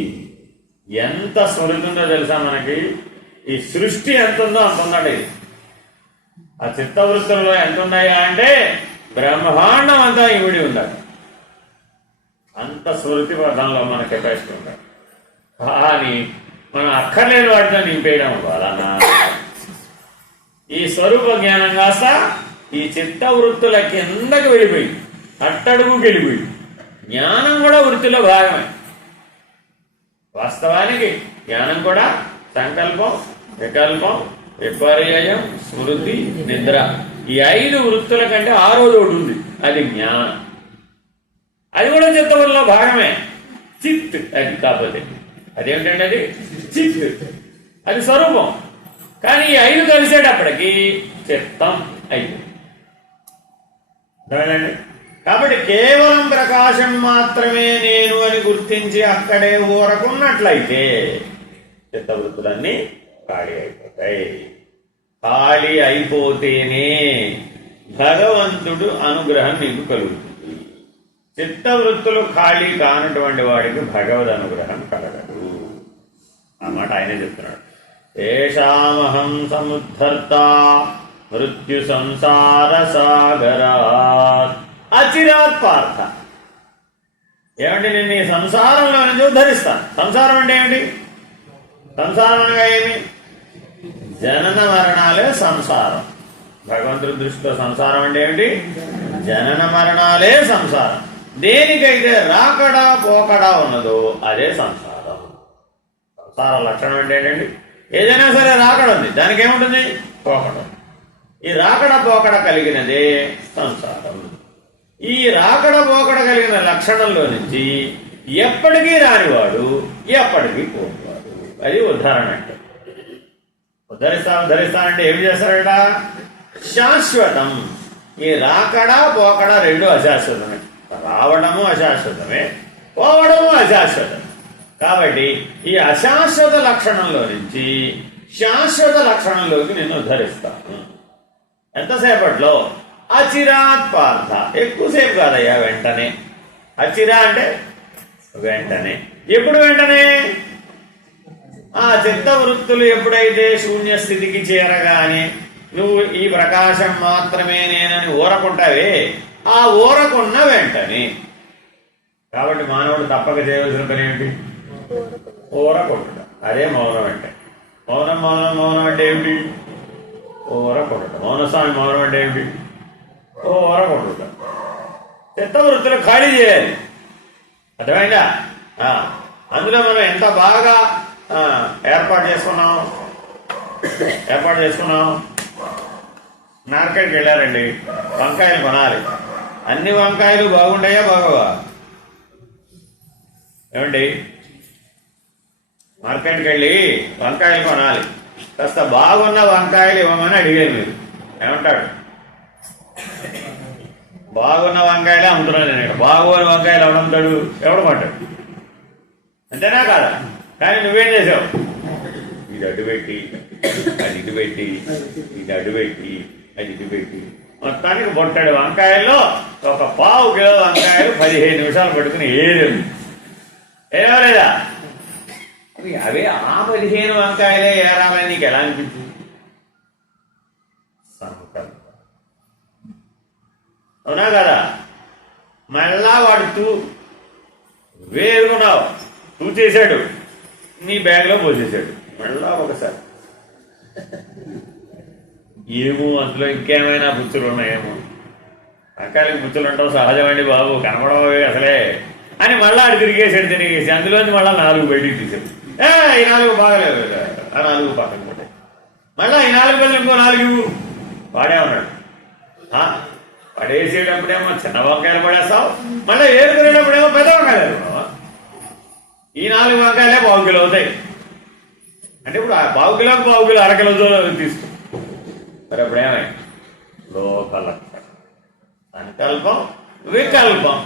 ఎంత స్మృతి ఉందో తెలుసా మనకి? ఈ సృష్టి ఎంత ఉందో అంత ఉందండి. ఆ చిత్తవృత్తుల్లో ఎంత ఉన్నాయా అంటే బ్రహ్మాండం అంతా ఇమిడి ఉండాలి. అంత స్మృతి పథంలో మన కెపాసిటీ ఉండాలి. కానీ మనం అక్కర్లేని వాటితో నింపేయడం వలన ఈ స్వరూప జ్ఞానం కాస్త ఈ చిత్తవృత్తుల కిందకి వెళ్ళిపోయి అట్టడుగుకి వెళ్ళిపోయి జ్ఞానం కూడా వృత్తిలో భాగమే. వాస్తవానికి జ్ఞానం కూడా సంకల్పం, వికల్పం, విపర్యయం, స్మృతి, నిద్ర ఈ 5 వృత్తుల కంటే 6వది ఒకటి ఉంది. అది జ్ఞానం. అది కూడా చిత్తవృత్తిలో భాగమే. చిత్ అది కాకపోతే అదేమిటండి? అది చిత్, అది స్వరూపం. కానీ ఈ 5 కలిసేటప్పటికి చిత్తం అయిపోయింది. కాబట్టి కేవలం ప్రకాశం మాత్రమే నేను అని గుర్తించి అక్కడే ఊరకున్నట్లయితే చిత్తవృత్తులన్నీ ఖాళీ అయిపోతాయి. ఖాళీ అయిపోతేనే భగవంతుడు అనుగ్రహం నీకు కలుగుతుంది. చిత్తవృత్తులు ఖాళీ కానటువంటి వాడికి భగవద్ అనుగ్రహం కలగదు. ఆ మాట ఆయనే చెప్తున్నాడు. ఏషామహం సముద్ధర్త మృత్యు సంసార సాగరాత్ అచిరాత్ పార్థ. ఏమంటే నేను ఈ సంసారంలో నుంచి ఉద్ధరిస్తాను. సంసారం అంటే ఏమిటి? సంసారం అనగా ఏమి? జనన మరణాలే సంసారం. భగవంతుడి దృష్టిలో సంసారం అంటే ఏమిటి? జనన మరణాలే సంసారం. దేనికైతే రాకడా పోకడా ఉన్నదో అదే సంసారం. సంసార లక్షణం అంటే ఏంటండి? ఏదైనా సరే రాకడ ఉంది, దానికి ఏముంటుంది? పోకడ. ఈ రాకడ పోకడ కలిగినదే సంసారం. ఈ రాకడ పోకడ కలిగిన లక్షణంలో నుంచి ఎప్పటికీ రానివాడు ఎప్పటికీ పోనివాడు. అది ఉద్ధరణ అంటే. ఉద్ధరిస్తానంటే ఏం చేస్తారట? శాశ్వతం. ఈ రాకడ పోకడ 2 అశాశ్వతమే. రావడము అశాశ్వతమే, పోవడము అశాశ్వతం. కాబట్టి ఈ అశాశ్వత లక్షణంలో నుంచి శాశ్వత లక్షణంలోకి నేను ఉద్ధరిస్తాను. ఎంతసేపట్లో? అచిరాత్ పార్థ. ఎక్కువసేపు కాదయ్యా, వెంటనే. అచిరా అంటే వెంటనే. ఎప్పుడు వెంటనే? ఆ చిత్తవృత్తులు ఎప్పుడైతే శూన్య స్థితికి చేరగానే నువ్వు ఈ ప్రకాశం మాత్రమే నేనని ఊరకుంటావే, ఆ ఊరకున్న వెంటనే. కాబట్టి మానవుడు తప్పక చేయవలసిన పని ఏమిటి? ఊరకుండటం. అదే మౌనం అంటే. మౌనం మౌనం మౌనం అంటే ఏమిటి? ఊరకుండటం. మౌనస్వామి మౌనం అంటే ఏమిటి? ఊరకుండటం. చిత్తవృత్తులు ఖాళీ చేయాలి. అర్థమైందా? అందులో మనం ఎంత బాగా ఏర్పాటు చేసుకున్నాం. మార్కెట్కి వెళ్ళారండి, వంకాయలు కొనాలి. అన్ని వంకాయలు బాగుంటాయా బాగోవా? ఏమండి, మార్కెట్కి వెళ్ళి వంకాయలు కొనాలి. కాస్త బాగున్న వంకాయలు ఇవ్వమని అడిగారు. మీరు ఏమంటాడు? బాగున్న వంకాయలే అమ్ముతున్నాను నేను. బాగోని వంకాయలు ఎవడమ్ముతాడు? ఎవడు కొంటాడు? అంతేనా కాదా? కానీ నువ్వేం చేసావు? ఇది అడ్డు పెట్టి, అది ఇటు పెట్టి, ఇది అడ్డు పెట్టి, అది ఇటు పెట్టి, మొత్తానికి బొట్టడు వంకాయల్లో ఒక పావు కిలో వంకాయలు 15 నిమిషాలు పట్టుకుని ఏరేది. ఏమలేదా? అవే ఆ 15 వంకాయలే ఏరాలని నీకు ఎలా అనిపించింది? అవునా కదా? మళ్ళా వాడు వేరుకున్నావు, చేశాడు, నీ బ్యాగ్లో పోసేసాడు. మళ్ళా ఒకసారి ఏమో అందులో ఇంకేమైనా బుచ్చులు ఉన్నాయేమో, అక్కాలకి బుచ్చులు ఉంటావు సహజమండి బాబు, కనపడవే అసలే అని మళ్ళా అది తిరిగేసి అందులోంచి మళ్ళీ 4 బయటికి తీసాడు. ఈ 4 బాగలేదు, ఆ 4 పక్కన పడ్డాయి. మళ్ళీ ఈ 4 బదులు ఇంకో 4 వాడే ఉన్నాడు. పడేసేటప్పుడేమో చిన్న వంకాయలు పడేస్తావు, మళ్ళీ ఏరుకునేటప్పుడేమో పెద్ద వంకాయలు ఏరుకున్నావా? ఈ 4 వంకాయలే 1 కిలో అవుతాయి. అంటే ఇప్పుడు ఆ 1 కిలోకి 1 కిలో అరకిలో తీసుకో. మరి అప్పుడేమై లోకల సంకల్పం వికల్పం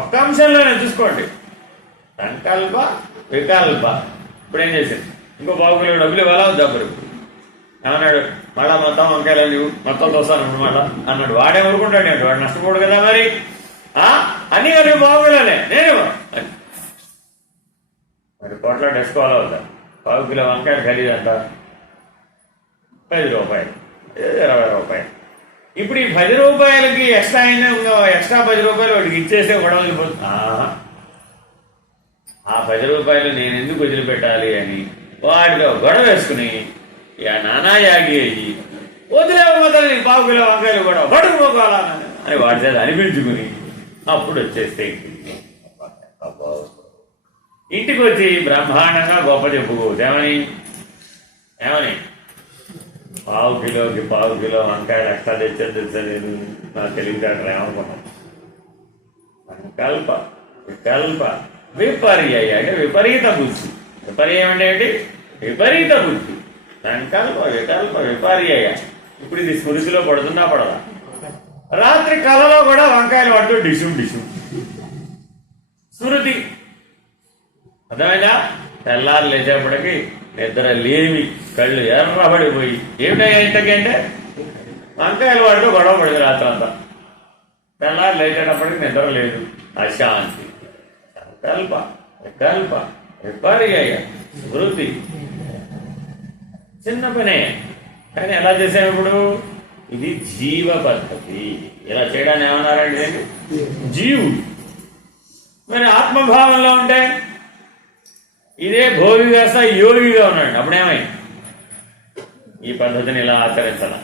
ఒక్క అంశంలోనే చూసుకోండి. సంకల్ప వికల్ప. ఇప్పుడు ఏం చేసింది? ఇంకో 1 కిలో డబ్బులు ఇవ్వాలా డబ్బులు ఏమన్నాడు? మళ్ళా మొత్తం వంకాయలు నువ్వు మొత్తం తోస్తాను అనమాట అన్నాడు. వాడే ఊరుకుంటాడు అండి, వాడు నష్టపోడు కదా. మరి అన్నీ కలిపి 1 కిలోనే నేను మరి కోట్ల డెస్కోవాలా వద్దా? 1 కిలో వంకాయలు ఖరీదు అంట 10 రూపాయలు, 20 రూపాయలు. ఇప్పుడు ఈ 10 రూపాయలకి ఎక్స్ట్రా అయినా ఎక్స్ట్రా 10 రూపాయలు వాడికి ఇచ్చేస్తే గొడవ వెళ్ళిపోతుంది. ఆ 10 రూపాయలు నేను ఎందుకు వదిలిపెట్టాలి అని వాడితో గొడవ వేసుకుని నానా యాగి అయ్యి వదిలేకపోతాను 1 కిలో వంకాయలు కూడా పడుకుపోవాలా అని వాడి చేత అనిపించుకుని అప్పుడు వచ్చేస్తే ఇంటికి వచ్చి బ్రహ్మాండంగా గొప్ప చెప్పుకోవచ్చు. ఏమని 1/2 కిలోకి 1/2 కిలో వంకాయలు ఎక్స్ట్రా తెచ్చేది తెలుసా నేను, నాకు తెలివితేటలు ఏమనుకున్నాను. సంకల్ప వికల్ప విపర్యయ విపరీత బుద్ధి. విపర్యం అంటే ఏంటి? విపరీత బుద్ధి. సంకల్ప వికల్ప విపర్యయ. ఇప్పుడు ఇది స్మృతిలో పడుతుందా పడదా? రాత్రి కళలో కూడా వంకాయలు పడుతూ డిషుం స్మృతి అర్థమైందా? తెల్లారు లేచేపటికి నిద్ర లేమి, కళ్ళు ఎర్రబడిపోయి ఏమిటయ్యా ఇంతకీ అంటే వంకాయలు పడుతూ గొడవ పడింది రాత్రి అంతా. తెల్లారు లేచేటప్పటికి నిద్ర లేదు, అశాంతి. సంకల్ప వికల్ప విపర్యయ స్మృతి. చిన్న పనే కానీ ఎలా చేసాము ఇప్పుడు? ఇది జీవ పద్ధతి. ఇలా చేయడాన్ని ఏమన్నారండి? జీవుడు. మరి ఆత్మభావంలో ఉంటే ఇదే భోగి వేస్తా యోగిగా ఉన్నాడు. అప్పుడేమై ఈ పద్ధతిని ఇలా ఆచరించాల.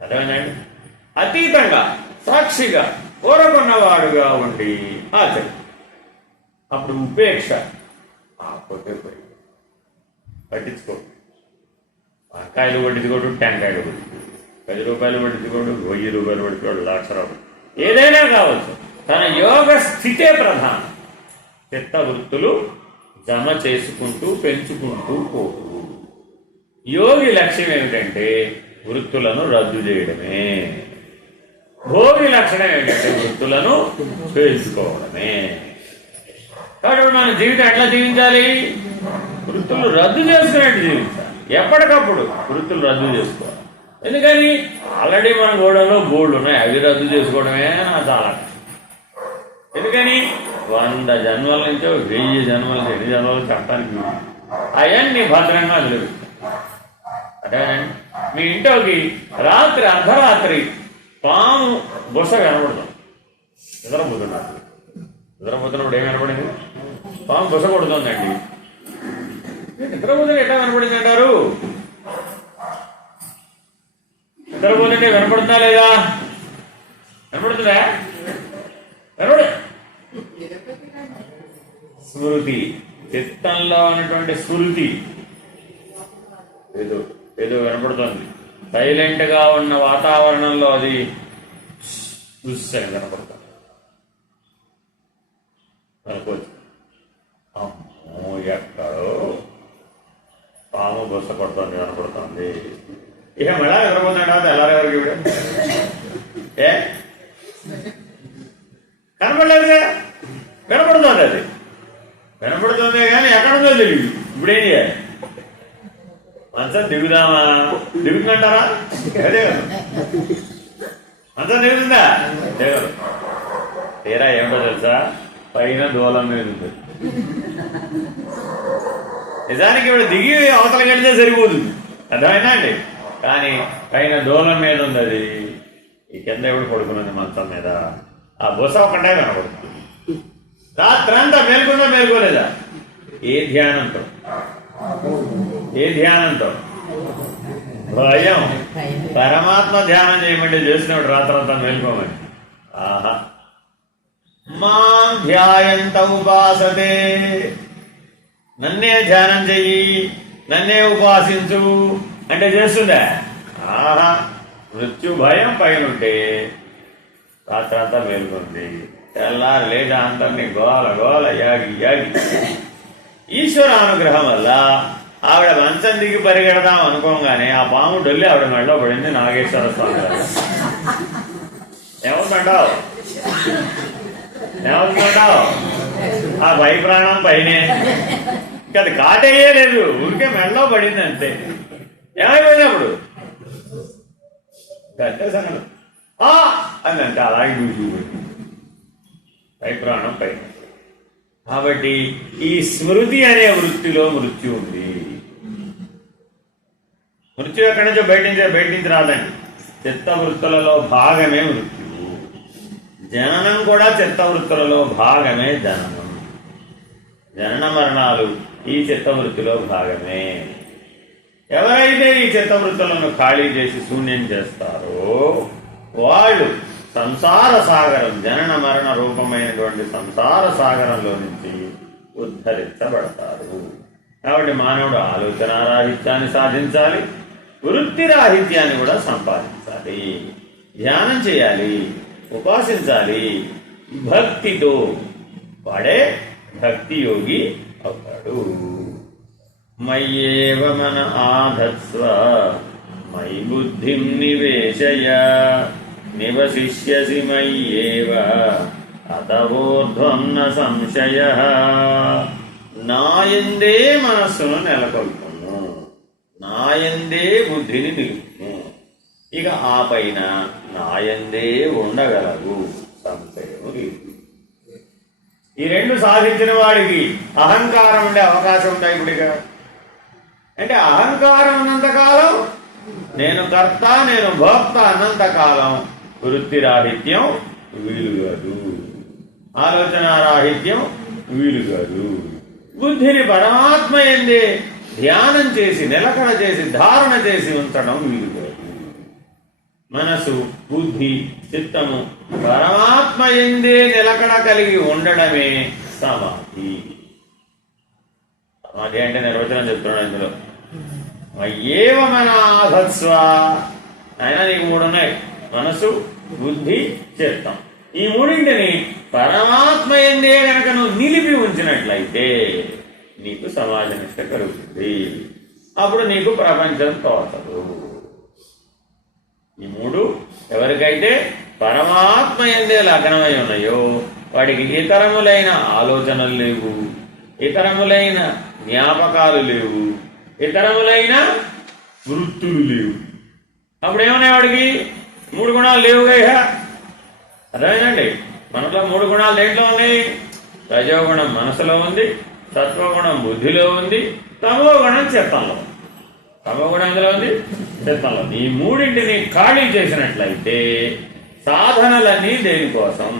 అర్థమైందండి? అతీతంగా సాక్షిగా కోరుకున్నవాడుగా ఉండి ఆచరి. అప్పుడు ఉపేక్ష పట్టించుకో. వంకాయలు పట్టించుకోడు, టెంకాయలు పట్టించుకోడు, 10 రూపాయలు పట్టించుకోడు, 1000 రూపాయలు పట్టించుకోడు, 1,00,000 రూపాయలు ఏదైనా కావచ్చు. తన యోగ స్థితే ప్రధానం. చిత్త వృత్తులు జమ చేసుకుంటూ పెంచుకుంటూ పోతూ. యోగి లక్ష్యం ఏమిటంటే వృత్తులను రద్దు చేయడమే. భోగి లక్షణం ఏమిటంటే వృత్తులను చేసుకోవడమే. కాబట్టి మన జీవితం ఎట్లా జీవించాలి? వృత్తులు రద్దు చేసుకున్నట్టు జీవించాలి. ఎప్పటికప్పుడు వృత్తులు రద్దు చేసుకోవాలి. ఎందుకని? ఆల్రెడీ మన గోడలో బోర్డులు ఉన్నాయి, అవి రద్దు చేసుకోవడమే నా చాలా. ఎందుకని? 100 జన్మల నుంచో 1000 జన్మల నుంచి ఎన్ని జన్మలు చెప్పడానికి అవన్నీ భద్రంగా లేవు. అదేనండి, మీ ఇంట్లోకి రాత్రి అర్ధరాత్రి పాము బొస కనబడతాం. నిద్రపోతున్నప్పుడు ఏం కనపడింది? పాము బొస కొడుతుందండి. నిద్రపోతుంటే ఎట్లా కనపడింది అంటారు? నిద్రపోతుంటే కనపడుతుందా లేదా? కనపడుతుందా? కనపడు. స్మృతి, చిత్తంలో ఉన్నటువంటి స్మృతి ఏదో ఏదో కనపడుతుంది. సైలెంట్ గా ఉన్న వాతావరణంలో అది చూసాను కనపడుతుంది. అనుకోవచ్చు అమ్మో ఎక్కడో పాము బొస్స కొడుతుంది కనపడుతుంది. ఇక మళ్ళా నిద్రపోతుంటా తెల్లారేవరకు ఏ కనపడలేదుగా? కనపడుతుంది. అది కనపడుతుంది కానీ ఎక్కడుందో తెలియదు. ఇప్పుడేం చేయాలి? మంచం దిగుదామా? దిగుతుందంటారా? అదే కదా, మంచం దిగుతుందా? దిగదు. తీరా ఏమిటో తెలుసా? పైన దూలం మీద ఉంటుంది. నిజానికి ఇప్పుడు దిగి అవతలకి వెళ్తే సరిపోతుంది, అర్థమైనా అండి? కానీ పైన దూలం మీద ఉంది. అది ఈ కింద ఎవడు పడుకున్నది మంచం మీద ఆ బొస ఒకటే కనబడుతుంది. రాత్రంతా మేల్కొందా మేల్కోలేదా? ఏ ధ్యానంతో భయం. పరమాత్మ ధ్యానం చేయమంటే చేసినప్పుడు రాత్రంతా మేల్కోమని. ఆహా మాం ధ్యాయంత ఉపాసతే, నన్నే ధ్యానం చెయ్యి, నన్నే ఉపాసించు అంటే చేస్తుందా? ఆహా మృత్యు భయం పైనుంటే రాత్రంతా మేలుకుంది. తెల్లారు లేదా అందరినీ గోల గోల యాగి ఈశ్వర అనుగ్రహం వల్ల ఆవిడ మంచం దిగి పరిగెడదాం అనుకోగానే ఆ పాము డొల్లి ఆవిడ మెడలో పడింది. నాగేశ్వర స్వామి గారు ఏమవుతుంటావు ఆ పై ప్రాణం పైనే, ఇంకా అది కాటయ్యే లేదు, ఊరికే మెడలో పడింది అంతే. ఏమైపోయినప్పుడు అంతే సంగతి అందంటే అలాగే దూసిపోయింది పై ప్రాణం పైన. కాబట్టి ఈ స్మృతి అనే వృత్తిలో మృత్యు ఉంది. మృత్యు ఎక్కడి నుంచో బయట నుంచి రాదండి. చిత్తవృత్తులలో భాగమే మృత్యువు. జననం కూడా చిత్తవృత్తులలో భాగమే జననం. జనన మరణాలు ఈ చిత్తవృత్తిలో భాగమే. ఎవరైతే ఈ చిత్తవృత్తులను ఖాళీ చేసి శూన్యం చేస్తారో వాళ్ళు సంసార సాగరం, జనన మరణ రూపమైనటువంటి సంసార సాగరంలో నుంచి ఉద్ధరించబడతారు. కాబట్టి మానవుడు ఆలోచనారాహిత్యాన్ని సాధించాలి, వృత్తి రాహిత్యాన్ని కూడా సంపాదించాలి, ధ్యానం చేయాలి, ఉపాసించాలి. భక్తితో వాడే భక్తి యోగి అవుతాడు. మయ్యేవ మన ఆధత్స్వ మయి బుద్ధిం నివేశయ నివసిష్యసి మయ్యేవ అతవోర్ధ్వం న సంశయః. నాయందే మనస్సును నెలకొల్పును, నాయందే బుద్ధిని నిలుపును, ఇక ఆ పైన నాయందే ఉండగలవు, సంశయము లేదు. ఈ రెండు సాధించిన వాడికి అహంకారం ఉండే అవకాశం ఉందా? ఇప్పుడిక అంటే అహంకారం ఉన్నంతకాలం, నేను కర్త నేను భోక్త అన్నంతకాలం వృత్తి రాహిత్యం వీలు కాదు, ఆలోచన రాహిత్యం వీలు కాదు. బుద్ధిని పరమాత్మ ఎందే ధ్యానం చేసి నిలకడ చేసి ధారణ చేసి ఉంచడం వీలు కాదు. మనసు బుద్ధి చిత్తము పరమాత్మ ఎందే నిలకడ కలిగి ఉండడమే సమాధి. సమాధి అంటే నిర్వచనం చెప్తున్నాడు ఇందులో. ఏవ మన ఆధత్స్వ, అయినా నీకు మూడు ఉన్నాయి, మనసు బుద్ధి చిత్తం. ఈ మూడింటిని పరమాత్మ ఎందే కనుక నువ్వు నిలిపి ఉంచినట్లయితే నీకు సమాధి నిష్ట కలుగుతుంది. అప్పుడు నీకు ప్రపంచం తోచదు. ఈ మూడు ఎవరికైతే పరమాత్మ ఎందే లగ్నమై ఉన్నాయో వాడికి ఇతరములైన ఆలోచనలు లేవు, ఇతరములైన జ్ఞాపకాలు లేవు, ఇతరములైన వృత్తులు లేవు. అప్పుడు ఏమన్నాయి? వాడికి మూడు గుణాలు లేవుగా. అర్థమైందండి? మనలో మూడు గుణాలు దేంట్లో ఉన్నాయి? రజోగుణం మనసులో ఉంది, సత్వగుణం బుద్ధిలో ఉంది, తమో గుణం చిత్తంలో ఉంది. తమో గుణం ఎందులో ఉంది? చిత్తంలో. ఈ మూడింటిని ఖాళీ చేసినట్లయితే సాధనలన్నీ దేనికోసం?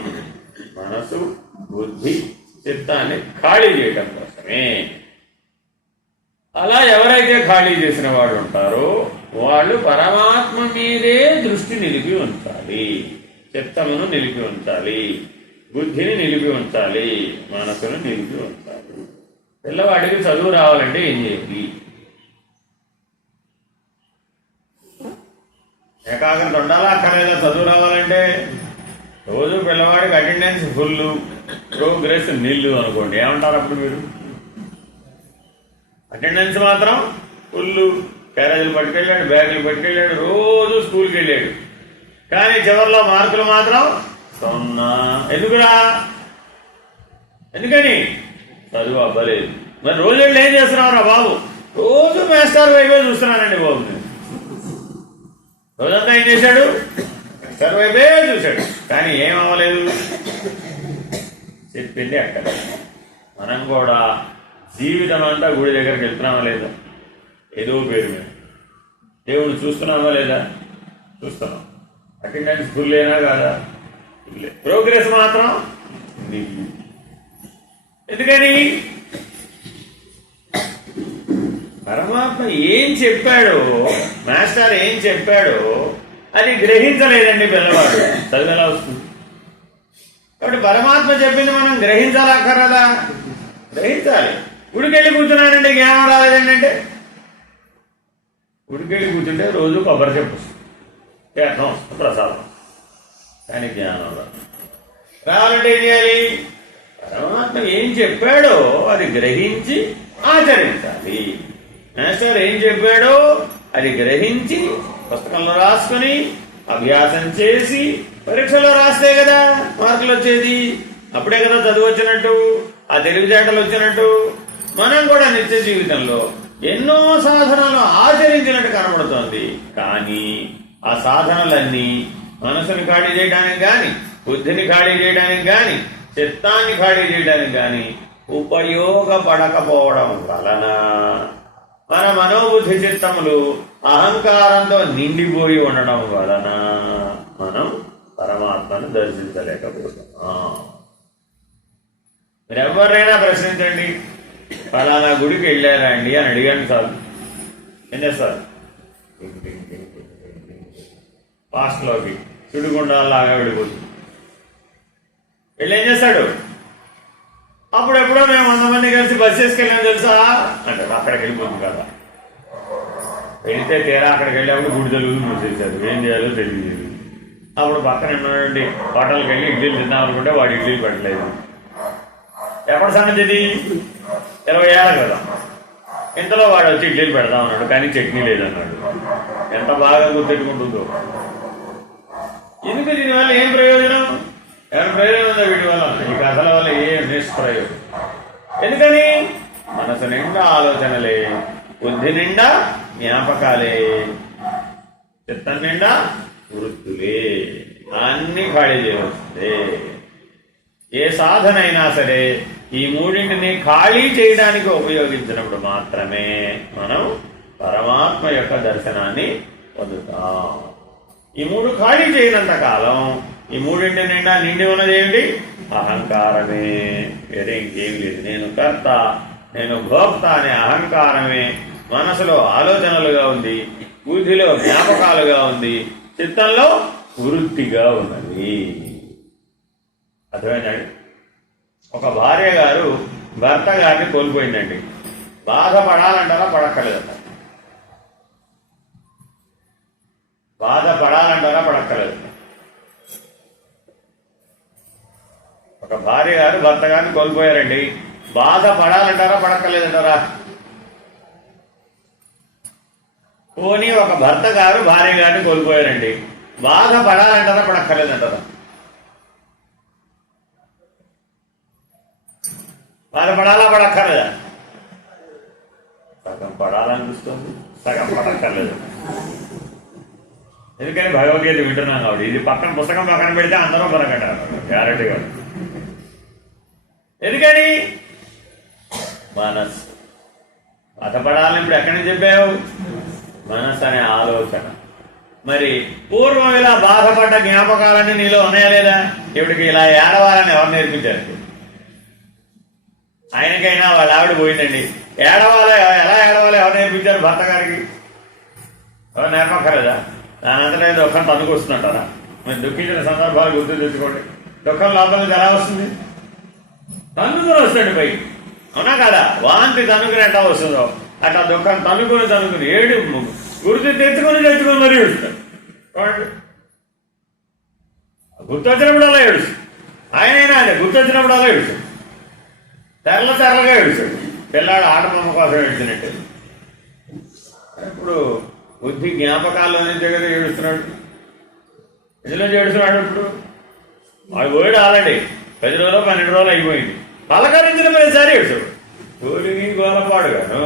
మనసు బుద్ధి చిత్తాన్ని ఖాళీ చేయడం కోసమే. అలా ఎవరైతే ఖాళీ చేసిన వాడు ఉంటారో వాళ్ళు పరమాత్మ మీదే దృష్టి నిలిపి ఉంచాలి, చిత్తమును నిలిపి ఉంచాలి, బుద్ధిని నిలిపి ఉంచాలి, మనసును నిలిపి ఉంచాలి. పిల్లవాడికి చదువు రావాలంటే ఏం చేయాలి? ఏకాగ్రత ఉండాలా అక్కర్లేదా? చదువు రావాలంటే రోజు పిల్లవాడికి అటెండెన్స్ ఫుల్, ప్రోగ్రెస్ నిల్లు అనుకోండి, ఏమంటారు అప్పుడు మీరు? అటెండెన్స్ మాత్రం ఫుల్, క్యారేజీలు పట్టుకెళ్ళాడు, బ్యాగులు పట్టుకెళ్ళాడు, రోజు స్కూల్కి వెళ్ళాడు, కానీ చివరిలో మార్కులు మాత్రం 0. ఎందుకురా? ఎందుకని? చదువు అవ్వలేదు. మరి రోజు వెళ్ళి ఏం చేస్తున్నావురా బాబు? రోజు మాస్టర్ వైపే చూస్తున్నానండి బాబు. నేను రోజంతా ఏం చేశాడు? మాస్టర్ వైపే చూశాడు, కానీ ఏం అవ్వలేదు. చెప్పింది అక్కడ. మనం కూడా జీవితం అంతా గుడి దగ్గరికి వెళ్తున్నామా లేదా? ఏదో పేరు మీద దేవుడు చూస్తున్నామా లేదా? చూస్తున్నాం. అటెండెన్స్ ఫుల్లేనా కాదా? ప్రోగ్రెస్ మాత్రం ఎందుకని? పరమాత్మ ఏం చెప్పాడో, మాస్టర్ ఏం చెప్పాడో అది గ్రహించలేదండి పిల్లవాడు. చదువు ఎలా వస్తుంది? కాబట్టి పరమాత్మ చెప్పింది మనం గ్రహించాలక్కరదా? గ్రహించాలి. గుడికెళ్ళి కూర్చున్నానండి జ్ఞానం రాలేదండి అంటే, గుడికెళ్ళి కూర్చుంటే రోజు కొబ్బరి చెప్పు తీర్థం ప్రసాదం, కానీ జ్ఞానం రావాలంటే ఏం చేయాలి? పరమాత్మ ఏం చెప్పాడో అది గ్రహించి ఆచరించాలి. మాస్టర్ ఏం చెప్పాడో అది గ్రహించి పుస్తకంలో రాసుకొని అభ్యాసం చేసి పరీక్షలో రాస్తే కదా మార్కులు వచ్చేది. అప్పుడే కదా చదువు వచ్చినట్టు, ఆ తెలివితేటలు వచ్చినట్టు. మనం కూడా నిత్య జీవితంలో ఎన్నో సాధనలు ఆచరించినట్టు కనబడుతోంది. కానీ ఆ సాధనలన్నీ మనసుని ఖాళీ చేయడానికి కానీ, బుద్ధిని ఖాళీ చేయడానికి కానీ, చిత్తాన్ని ఖాళీ చేయడానికి కానీ ఉపయోగపడకపోవడం వలన మన మనోబుద్ధి చిత్తములు అహంకారంతో నిండిపోయి ఉండడం వలన మనం పరమాత్మను దర్శించలేకపోతున్నాం. మీరు ఎవరైనా ప్రశ్నించండి, ఫలానా గుడికి వెళ్ళారా అండి అని అడిగాను సార్, ఏం చేస్తారు? పాస్ట్లోకి సుడిగుండాలాగా వెళ్ళిపోతుంది. వెళ్ళి ఏం చేస్తాడు? అప్పుడెప్పుడో మేము 100 మంది కలిసి బస్ చేసుకెళ్ళాము తెలుసా అంటాడు. అక్కడికి వెళ్ళిపోతుంది కదా. వెళితే తీరా అక్కడికి వెళ్ళేప్పుడు గుడి తెలుగు మూసేశారు. ఏం చేయాలో తెలియదు. అప్పుడు పక్కన ఉన్నటువంటి హోటల్కి వెళ్ళి ఇడ్లీలు తిన్నామనుకుంటే వాడు ఇడ్లీలు పెట్టలేదు. ఎప్పటి సంగతి ఇది? 20 ఏళ్ళ కదా. ఇంతలో వాడు వచ్చి ఇడ్లీలు పెడతామన్నాడు, కానీ చట్నీ లేదన్నాడు. ఎంత బాగా గుర్తెట్టుకుంటుందో. ఎందుకు దీనివల్ల ఏం ప్రయోజనం? ఎవరి ప్రయోజనం ఉందా వీటి వల్ల? ఈ కథల వల్ల ఏం నిష్ప్రయోజనం. ఎందుకని? మనసు నిండా ఆలోచనలే, బుద్ధి నిండా జ్ఞాపకాలే, చిత్తం నిండా వృత్తులే, అన్ని ఖాళీ చేయవలసిందే. ఏ సాధన అయినా సరే ఈ మూడింటిని ఖాళీ చేయడానికి ఉపయోగించినప్పుడు మాత్రమే మనం పరమాత్మ యొక్క దర్శనాన్ని పొందుతాం. ఈ మూడు ఖాళీ చేయనంత కాలం ఈ మూడింటి నిండా నిండి ఉన్నది ఏమిటి? అహంకారమే, వేరే ఇంకేమి లేదు. నేను కర్త, నేను భోక్త అనే అహంకారమే మనసులో ఆలోచనలుగా ఉంది, బుద్ధిలో జ్ఞాపకాలుగా ఉంది, చిత్తంలో వృత్తిగా ఉన్నది. అర్థమైందండి? ఒక భార్య గారు భర్త గారిని కోల్పోయిందండి. బాధపడాలంటారా పడక్కలేదంట? బాధపడాలంటారా పడక్కలేదు? ఒక భార్య గారు భర్త గారిని కోల్పోయారండి. బాధపడాలంటారా పడక్కలేదంటారా? పోనీ ఒక భర్త గారు భార్య గారిని కోల్పోయారండి. బాధపడాలంటారా పడక్కలేదంటారా? బాధపడాలా పడక్కర్లేదా? సగం పడాలనిపిస్తుంది, సగం పడక్కర్లేదు. ఎందుకని? భగవద్గీత వింటున్నాం కాబట్టి. ఇది పక్కన పుస్తకం పక్కన పెడితే అందరూ బలకంటారు గ్యారెంటీగా. ఎందుకని? మనస్సు బాధపడాలని ఇప్పుడు ఎక్కడి నుంచి చెప్పావు? మనస్సు అనే ఆలోచన. మరి పూర్వం ఇలా బాధపడ్డ జ్ఞాపకాలన్నీ నీలో ఉన్నాయా లేదా? ఇప్పటికి ఇలా ఏడవాలని ఎవరు నేర్పించారు? ఆయనకైనా వాళ్ళ ఆవిడ పోయిందండి, ఏడవాలి, ఎలా ఏడవాలి ఎవరు నేర్పించారు? భర్త గారికి ఎవరు నేర్పక్కర్లేదా? దానంతటా దుఃఖం తనుకొస్తుంటారా? మీరు దుఃఖించిన సందర్భాలు గుర్తు తెచ్చుకోండి. దుఃఖం లోపల నుంచి ఎలా వస్తుంది? తనుకుని వస్తుంది పైకి, అవునా కదా? వాంతి తనుకుని ఎట్లా వస్తుందో అట్లా దుఃఖం తనుకుని ఏడు గుర్తు తెచ్చుకొని మరీ ఏడుస్తాడు. గుర్తొచ్చినప్పుడల్లా ఏడుస్తాడు. ఆయనైనా అదే గుర్తొచ్చినప్పుడల్లా ఏడుస్తాడు. తెల్లగా ఏడుస్తాడు. పిల్లాడు ఆటబొమ్మ కోసం ఏడుస్తున్నట్టు. ఇప్పుడు బుద్ధి జ్ఞాపకాల్లో నుంచే కదా ఏడుస్తున్నాడు. ఇందులో ఏడుస్తున్నాడు. ఇప్పుడు వాడు పోయాడు ఆల్రెడీ. 10 రోజులు 12 రోజులు అయిపోయింది. పలకరించిన ప్రతిసారి ఏడుస్తాడు. తోలిని గోలపాడుగాను.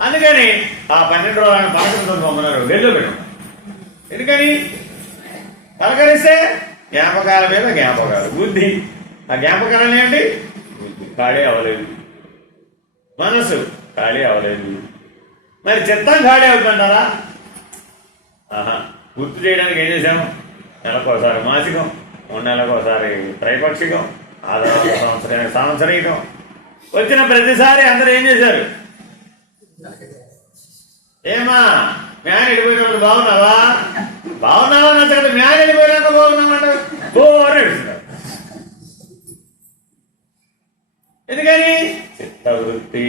అందుకని ఆ 12 రోజులు పలకరించడం పొమ్మన్నారు, గెల్లో పెట్టడం. ఎందుకని? పలకరిస్తే జ్ఞాపకాల మీద జ్ఞాపకాలు, బుద్ధి. ఆ జ్ఞాపకాలు ఏంటి? బుద్ధి ఖాళీ అవ్వలేదు, మనసు ఖాళీ అవ్వలేదు. మరి చిత్తం ఖాళీ అవుతుంటారా? ఆహా, గుర్తు చేయడానికి ఏం చేశాము? నెలకోసారి మాసికం, 3 నెలలకోసారి త్రైపాక్షికం, ఆ తర్వాత సంవత్సరానికి సాంవత్సరికం. వచ్చిన ప్రతిసారి అందరూ ఏం చేశారు? ఏమా మ్యాన్ వెళ్ళిపోయినప్పుడు బాగున్నావా నచ్చకదా, మ్యాన్ వెళ్ళిపోయినాక బాగున్నామంటారు. ఎందుకని? చిత్తవృత్తి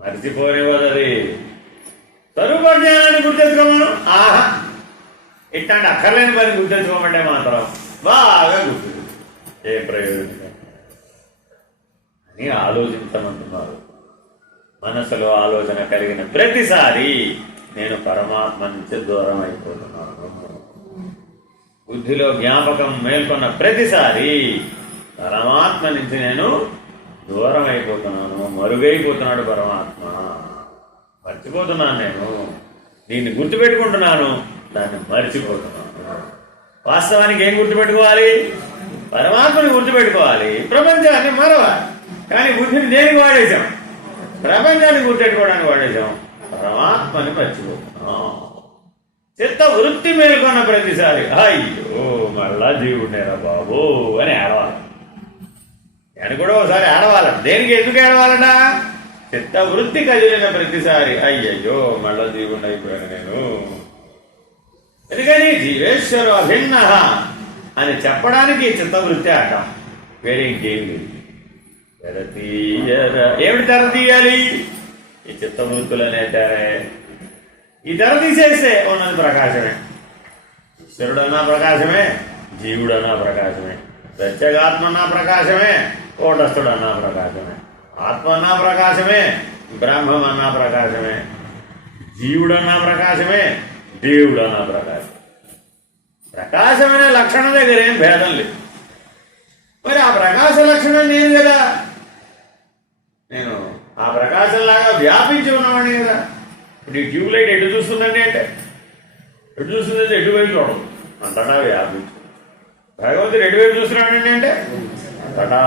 మర్చిపోనివ్వదు. అది స్వరూప జ్ఞానాన్ని గుర్తెచ్చుకోమను. ఆహా, ఇట్లాంటి అక్కర్లేని పని గుర్తెచ్చుకోమంటే మాత్రం బాగా గుర్తు, ఏ ప్రయోజనం అని ఆలోచించమంటున్నారు. మనసులో ఆలోచన కలిగిన ప్రతిసారి నేను పరమాత్మ నుంచి దూరం అయిపోతున్నాను. బుద్ధిలో జ్ఞాపకం మేల్కొన్న ప్రతిసారి పరమాత్మ నుంచి నేను దూరం అయిపోతున్నాను, మరుగైపోతున్నాడు పరమాత్మ. మర్చిపోతున్నాను, నేను దీన్ని గుర్తుపెట్టుకుంటున్నాను, దాన్ని మర్చిపోతున్నాను. వాస్తవానికి ఏం గుర్తుపెట్టుకోవాలి? పరమాత్మని గుర్తుపెట్టుకోవాలి, ప్రపంచాన్ని మరవాలి. కానీ బుద్ధిని దేనికి వాడేశాం? ప్రపంచాన్ని గుర్తెట్టుకోవడానికి వాడేశాం, పరమాత్మని మర్చిపోతున్నాం. చిత్త వృత్తి మేల్కొన్న ప్రతిసారి అయ్యో మళ్ళా జీవుడేరా బాబు అని ఏడవాలి. నేను కూడా ఒకసారి ఏడవాలంట. దేనికి, ఎందుకు ఏడవాలట? చిత్త వృత్తి కదిలిన ప్రతిసారి అయ్యయ్యో మళ్ళా జీవుడు అయిపోయాను నేను. ఎందుకని? జీవేశ్వరు అభిన్న అని చెప్పడానికి చిత్తవృత్తి అంటాం, వేరే ఇంకేం లేదు. ఏమిటి తెర తీయాలి? ఈ చిత్తవృత్తులనే తెరే. ఈ తెర తీసేస్తే ఉన్నది ప్రకాశమే. ఈశ్వరుడన్నా ప్రకాశమే, జీవుడన్నా ప్రకాశమే, ప్రత్యేగాత్మన్నా ప్రకాశమే, కూటస్థుడన్నా ప్రకాశమే, ఆత్మన్నా ప్రకాశమే, బ్రహ్మమన్నా ప్రకాశమే, జీవుడన్నా ప్రకాశమే, దేవుడన్నా ప్రకాశం. ప్రకాశమైన లక్షణం దగ్గర ఏం భేదం లేదు. మరి ఆ ప్రకాశ లక్షణం నేను కదా, నేను ఆ ప్రకాశంలాగా వ్యాపించి ఉన్నవాడిని కదా. ఇప్పుడు ఈ ట్యూబ్లైట్ ఎటు చూస్తుందండి అంటే, ఎటు చూస్తుందంటే ఎటువైపు చూడదు, అంతటా వ్యాపించు. భగవంతుడు ఎటువైపు చూస్తున్నాడండి అంటే అంతటా.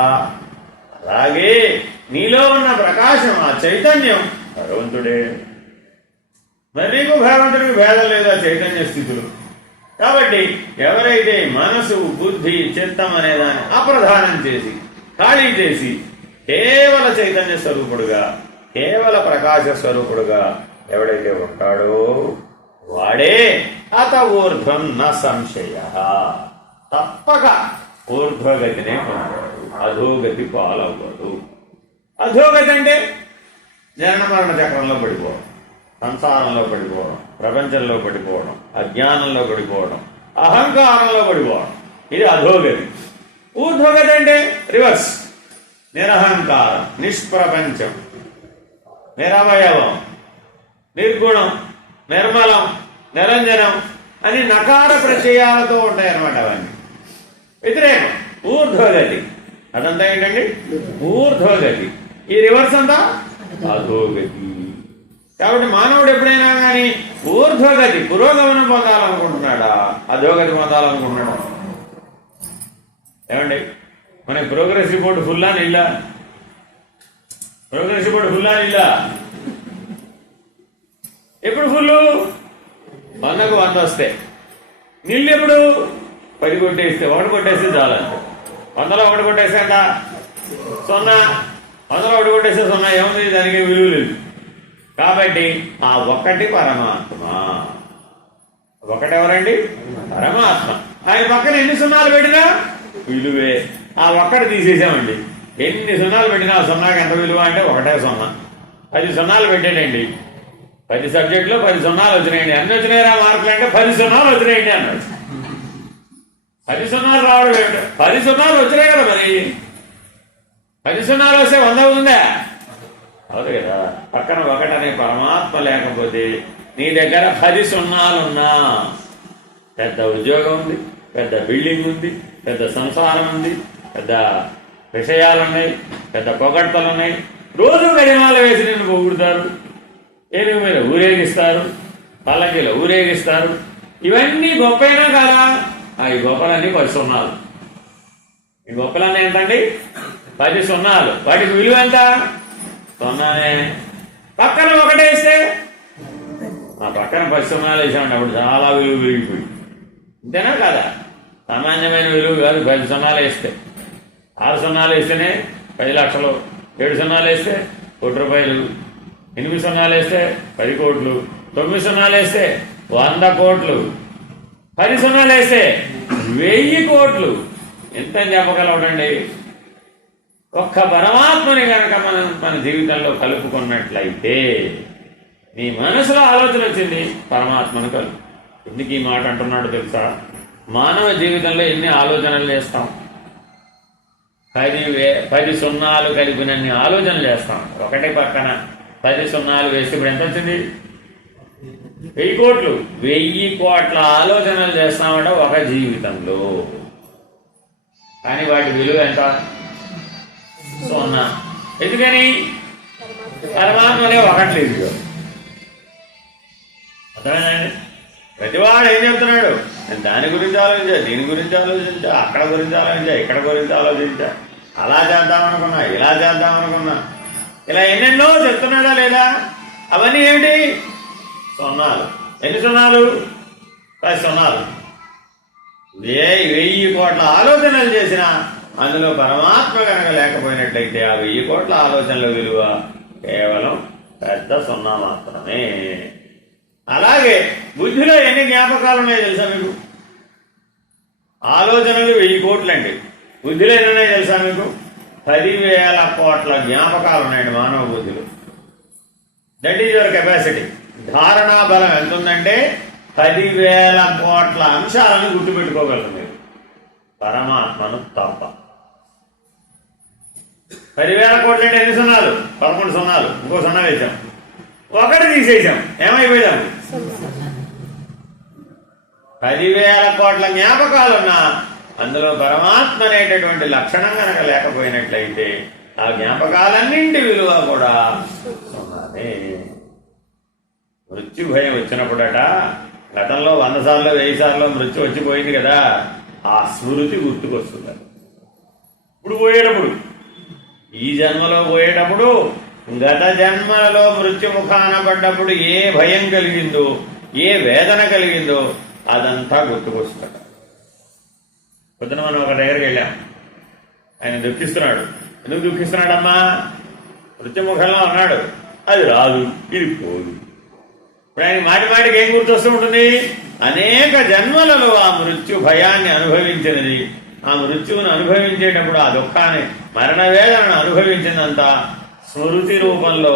అలాగే నీలో ఉన్న ప్రకాశం, ఆ చైతన్యం భగవంతుడే. మరి నీకు భగవంతుడికి భేదం లేదు ఆ చైతన్య స్థితులు. కాబట్టి ఎవరైతే మనసు, బుద్ధి, చిత్తం అనేదాన్ని అప్రధానం చేసి, ఖాళీ చేసి కేవల చైతన్య స్వరూపుడుగా, కేవల ప్రకాశ స్వరూపుడుగా ఎవడైతే ఉంటాడో వాడే అత ఊర్ధ్వం న సంశయ, తప్పక ఊర్ధ్వగతినే పొందాడు, అధోగతి పాలవ్వడు. అధోగతి అంటే జనన మరణ చక్రంలో పడిపోవడం, సంసారంలో పడిపోవడం, ప్రపంచంలో పడిపోవడం, అజ్ఞానంలో పడిపోవడం, అహంకారంలో పడిపోవడం, ఇది అధోగతి. ఊర్ధ్వగతి అంటే రివర్స్, నిరహంకారం, నిష్ప్రపంచం, నిరవయవం, నిర్గుణం, నిర్మలం, నిరంజనం అని నకార ప్రత్యయాలతో ఉంటాయన్నమాట. అవన్నీ వ్యతిరేకం. ఊర్ధ్వగతి అదంతా ఏంటండి? ఊర్ధ్వగతి. ఈ రివర్స్ అంతా అధోగతి. కాబట్టి మానవుడు ఎప్పుడైనా కానీ ఊర్ధ్వగతి, పురోగమనం పొందాలనుకుంటున్నాడా, అధోగతి పొందాలనుకుంటున్నాడా? ఏమండి, మనకి ప్రోగ్రెస్ రిపోర్ట్ ఫుల్లా నీళ్ళా? ప్రోగ్రెస్ రిపోర్ట్ ఫుల్లా నీళ్ళా? ఎప్పుడు ఫుల్లు? 100కు 100 వస్తే. నీళ్ళు ఎప్పుడు? 10 కొట్టేస్తే, 1 కొట్టేస్తే చాలంటే. 100లో 1 కొట్టేస్తే అంట 0, 100లో 1 కొట్టేస్తే 0. ఏముంది? దానికి విలువ లేదు. కాబట్టి ఆ ఒక్కటి పరమాత్మ. ఒకటెవరండి? పరమాత్మ. ఆయన పక్కన ఎన్ని సున్నాలు పెట్టినా విలువే. ఆ ఒక్కటి తీసేసామండి, ఎన్ని సున్నాలు పెట్టినా ఆ సున్నాకి ఎంత విలువ అంటే 1 సున్నా. 10 సున్నాలు పెట్టాడండి, 10 సబ్జెక్టులో 10 సున్నాలు వచ్చినాయండి. అన్ని వచ్చినాయిరా మార్కులు అంటే 10 సున్నాలు వచ్చినాయండి అన్నాడు. 10 సున్నాలు రావడం ఏంటి? 10 సున్నాలు వచ్చినాయి కదా. మరి 10 సున్నాలు వస్తే 100 అవుతుందా? అవును కదా. పక్కన ఒకటనే పరమాత్మ లేకపోతే నీ దగ్గర 10 సున్నాలున్నా, పెద్ద ఉద్యోగం ఉంది, పెద్ద బిల్డింగ్ ఉంది, పెద్ద సంసారం ఉంది, పెద్ద విషయాలున్నాయి, పెద్ద పొగడ్తలు ఉన్నాయి, రోజు గడిమాల వేసి నిన్ను పొగుడుతారు, ఏనుగు మీద ఊరేగిస్తారు, పల్లకిలో ఊరేగిస్తారు. ఇవన్నీ గొప్పైనా కాదా? ఈ గొప్పలన్నీ 10 సున్నాలు. ఈ గొప్పలన్నీ ఎంతండి? 10 సున్నాలు. వాటికి విలువ ఎంత? 0నే. పక్కన ఒకటేస్తే ఆ పక్కన 10 సున్నాలు వేసామండి, అప్పుడు చాలా విలువ పెరిగిపోయి. అంతేనా కదా? సామాన్యమైన విలువ కాదు. 10 సున్నాలు వేస్తే, 6 సున్నాలు వేస్తేనే 10 లక్షలు, 7 సున్నాలు వేస్తే 1 కోటి రూపాయలు, 8 సున్నాలు వేస్తే 10 కోట్లు, 9 సున్నాలు వేస్తే 100 కోట్లు, 10 సున్నాలు వేస్తే 1000 కోట్లు. ఎంత చెప్పగలవడండి? ఒక్క పరమాత్మని కనుక మనం మన జీవితంలో కలుపుకున్నట్లయితే, నీ మనసులో ఆలోచన వచ్చింది, పరమాత్మను కలుపు. ఎందుకు ఈ మాట అంటున్నాడు తెలుసా? మానవ జీవితంలో ఎన్ని ఆలోచనలు చేస్తాం? 10 సున్నాలు కలిపినన్ని ఆలోచనలు చేస్తాం. ఒకటి పక్కన 10 సున్నాలు వేస్తే ఇప్పుడు ఎంత వచ్చింది? 1000 కోట్లు. 1000 కోట్ల ఆలోచనలు చేస్తామంట ఒక జీవితంలో. కానీ వాటి విలువ ఎంత? సున్నా. ఎందుకని? పరమాత్మనే ఒకటి లేదు. అర్థమైందండి? ప్రతివాడు ఏం చెప్తున్నాడు? దాని గురించి ఆలోచించా, దీని గురించి ఆలోచించా, అక్కడ గురించి ఆలోచించా, ఇక్కడ గురించి ఆలోచించా, అలా చేద్దామనుకున్నా, ఇలా చేద్దామనుకున్నా, ఇలా ఎన్నెన్నో చెప్తున్నాడా లేదా? అవన్నీ ఏమిటి? సున్నాలు. ఎన్ని సున్నాలు? 10 సున్నాలు. 1000 కోట్ల ఆలోచనలు చేసినా అందులో పరమాత్మ కనుక లేకపోయినట్లయితే ఆ 1000 కోట్ల ఆలోచనల విలువ కేవలం పెద్ద సున్నా మాత్రమే. అలాగే బుద్ధిలో ఎన్ని జ్ఞాపకాలు ఉన్నాయో తెలుసా మీకు? ఆలోచనలు 1000 కోట్లండి. బుద్ధిలో ఎన్ని ఉన్నాయో తెలుసా మీకు? 10,000 కోట్ల జ్ఞాపకాలు ఉన్నాయండి మానవ బుద్ధిలో. That is your capacity. ధారణా బలం ఎంత ఉందంటే 10,000 కోట్ల అంశాలను గుర్తుపెట్టుకోగలరు మీరు, పరమాత్మను తప్ప. 10,000 కోట్లు అంటే ఎన్ని సున్నాలు? 11 సున్నాలు. ఇంకో సున్నా వేసాం, ఒకటి తీసేసాం, ఏమైపోయాం? 10,000 కోట్ల జ్ఞాపకాలున్నా అందులో పరమాత్మ అనేటటువంటి లక్షణం కనుక లేకపోయినట్లయితే ఆ జ్ఞాపకాలన్నింటి విలువ కూడా సున్నానే. మృత్యు భయం వచ్చినప్పుడట, గతంలో 100 సార్లు 1000 సార్లు మృత్యు వచ్చిపోయింది కదా, ఆ స్మృతి గుర్తుకొస్తుంది. ఇప్పుడు పోయేటప్పుడు, ఈ జన్మలో పోయేటప్పుడు, గత జన్మలలో మృత్యుముఖాన పడ్డప్పుడు ఏ భయం కలిగిందో, ఏ వేదన కలిగిందో అదంతా గుర్తుకొస్తుంది. పొద్దున మనం ఒక దగ్గరికి వెళ్ళాం, ఆయన దుఃఖిస్తున్నాడు. ఎందుకు దుఃఖిస్తున్నాడమ్మా? మృత్యుముఖంలో ఉన్నాడు, అది రాదు, ఇది పోదు. ఇప్పుడు ఆయన మాటి మాటికి ఏం గుర్తొస్తూ ఉంటుంది? అనేక జన్మలలో ఆ మృత్యు భయాన్ని అనుభవించినది, ఆ మృత్యువును అనుభవించేటప్పుడు ఆ దుఃఖాన్ని, మరణ వేదనను అనుభవించిందంతా స్మృతి రూపంలో,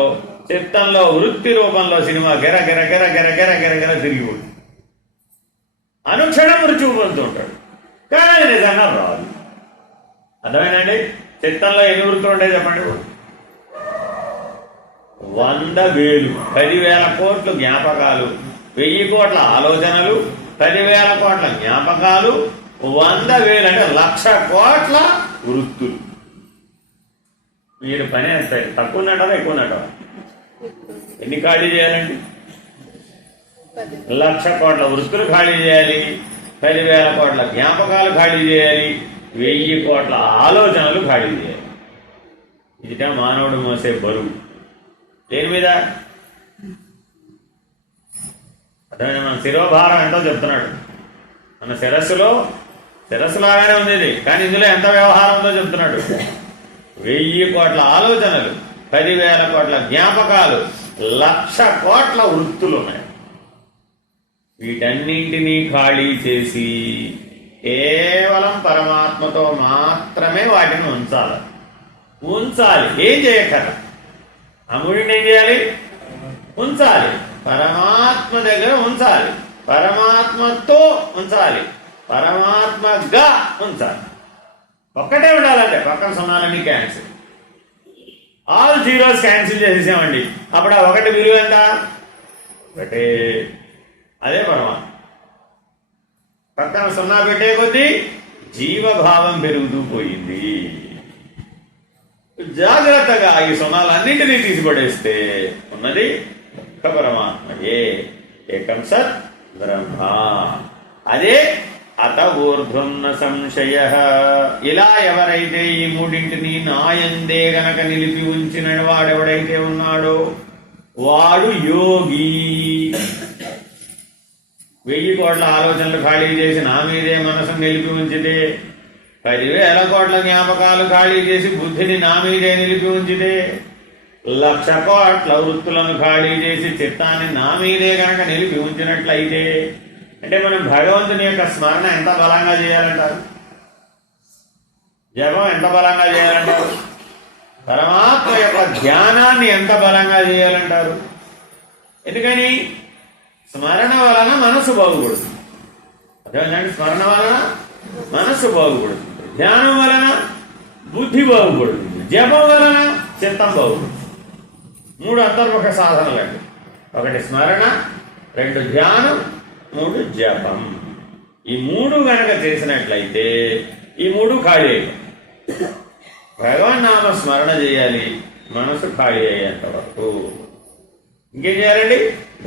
చిత్తంలో, వృత్తి రూపంలో సినిమా గిర గిర గిర గిర గిర గిర గిర తిరిగిపోతుంది. అనుక్షణం మృత్యువు పొందుతూ ఉంటాడు, కానీ అది నిజంగా రాదు. అర్థమేనండి? చిత్తంలో ఎన్ని వృత్తులు ఉంటాయి చెప్పండి? 100,000, 10,000 కోట్ల జ్ఞాపకాలు, 1000 కోట్ల ఆలోచనలు, 10,000 కోట్ల జ్ఞాపకాలు, 100,000 అంటే 1,00,000 కోట్ల వృత్తులు. మీరు పని ఎంత తక్కువ ఉన్నట్టా ఎక్కువ ఉన్నట్టా? ఎన్ని ఖాళీ చేయాలండి? 1,00,000 కోట్ల వృత్తులు ఖాళీ చేయాలి, 10,000 కోట్ల జ్ఞాపకాలు ఖాళీ చేయాలి, 1000 కోట్ల ఆలోచనలు ఖాళీ చేయాలి. ఇదిట మానవుడు మోసే బరువు. దేని మీద? అర్థమైనా? మన శిరోభారం ఎంతో చెప్తున్నాడు. మన శిరస్సులాగానే ఉంది ఇది, కానీ ఇందులో ఎంత వ్యవహారం ఉందో చెప్తున్నాడు. 1000 కోట్ల ఆలోచనలు, 10,000 కోట్ల జ్ఞాపకాలు, 1,00,000 కోట్ల వృత్తులు ఉన్నాయి. వీటన్నింటినీ ఖాళీ చేసి కేవలం పరమాత్మతో మాత్రమే వాటిని ఉంచాలి. ఏం చేయక్కర్లా. అమ్ముడిని ఏం చేయాలి? ఉంచాలి. పరమాత్మ దగ్గర ఉంచాలి, పరమాత్మతో ఉంచాలి, పరమాత్మగా ఉంచాలి. ఒక్కటే ఉండాలంటే పక్కన సున్నాలన్నీ క్యాన్సిల్, ఆల్ జీరోస్ క్యాన్సిల్ చేసేసామండి. అప్పుడు ఆ ఒకటి విలువ ఎంత? ఒకటే. అదే పరమాత్మ. పక్కన సున్నా పెట్టే కొద్దీ జీవభావం పెరుగుతూ పోయింది. జాగ్రత్తగా ఈ సున్నాలన్నింటినీ తీసిపడేస్తే ఉన్నది ఒక్క పరమాత్మయే, ఏకం సత్ బ్రహ్మ. అదే అత ఊర్ధ్వన్న సంశయ. ఇలా ఎవరైతే ఈ మూడింటిని నాయందే గనక నిలిపి ఉంచిన వాడెవడైతే ఉన్నాడో వాడు యోగి. 1000 కోట్ల ఆలోచనలు ఖాళీ చేసి నా మీదే మనసును నిలిపి ఉంచితే, 10,000 కోట్ల జ్ఞాపకాలు ఖాళీ చేసి బుద్ధిని నా మీదే నిలిపి ఉంచితే, 1,00,000 కోట్ల వృత్తులను ఖాళీ చేసి చిత్తాన్ని నా మీదే కనుక నిలిపి ఉంచినట్లయితే, అంటే మనం భగవంతుని యొక్క స్మరణ ఎంత బలంగా చేయాలంటారు? జపం ఎంత బలంగా చేయాలంటారు? పరమాత్మ యొక్క ధ్యానాన్ని ఎంత బలంగా చేయాలంటారు? ఎందుకని? స్మరణ వలన మనసు బాగుపడుతుంది. అదేంటంటే స్మరణ వలన మనసు బాగుపడుతుంది, ధ్యానం వలన బుద్ధి బాగుపడుతుంది, జపం వలన చిత్తం బాగుపడుతుంది. 3 అంతర్ముఖ సాధనలండి. 1 స్మరణ, 2 ధ్యానం, 3 జపం. ఈ 3 గనక చేసినట్లయితే ఈ 3 ఖాళీ అయ్యాయి. భగవన్నామ స్మరణ చేయాలి, మనసు ఖాళీ అయ్యేంత వరకు. ఇంకేం చేయాలండి?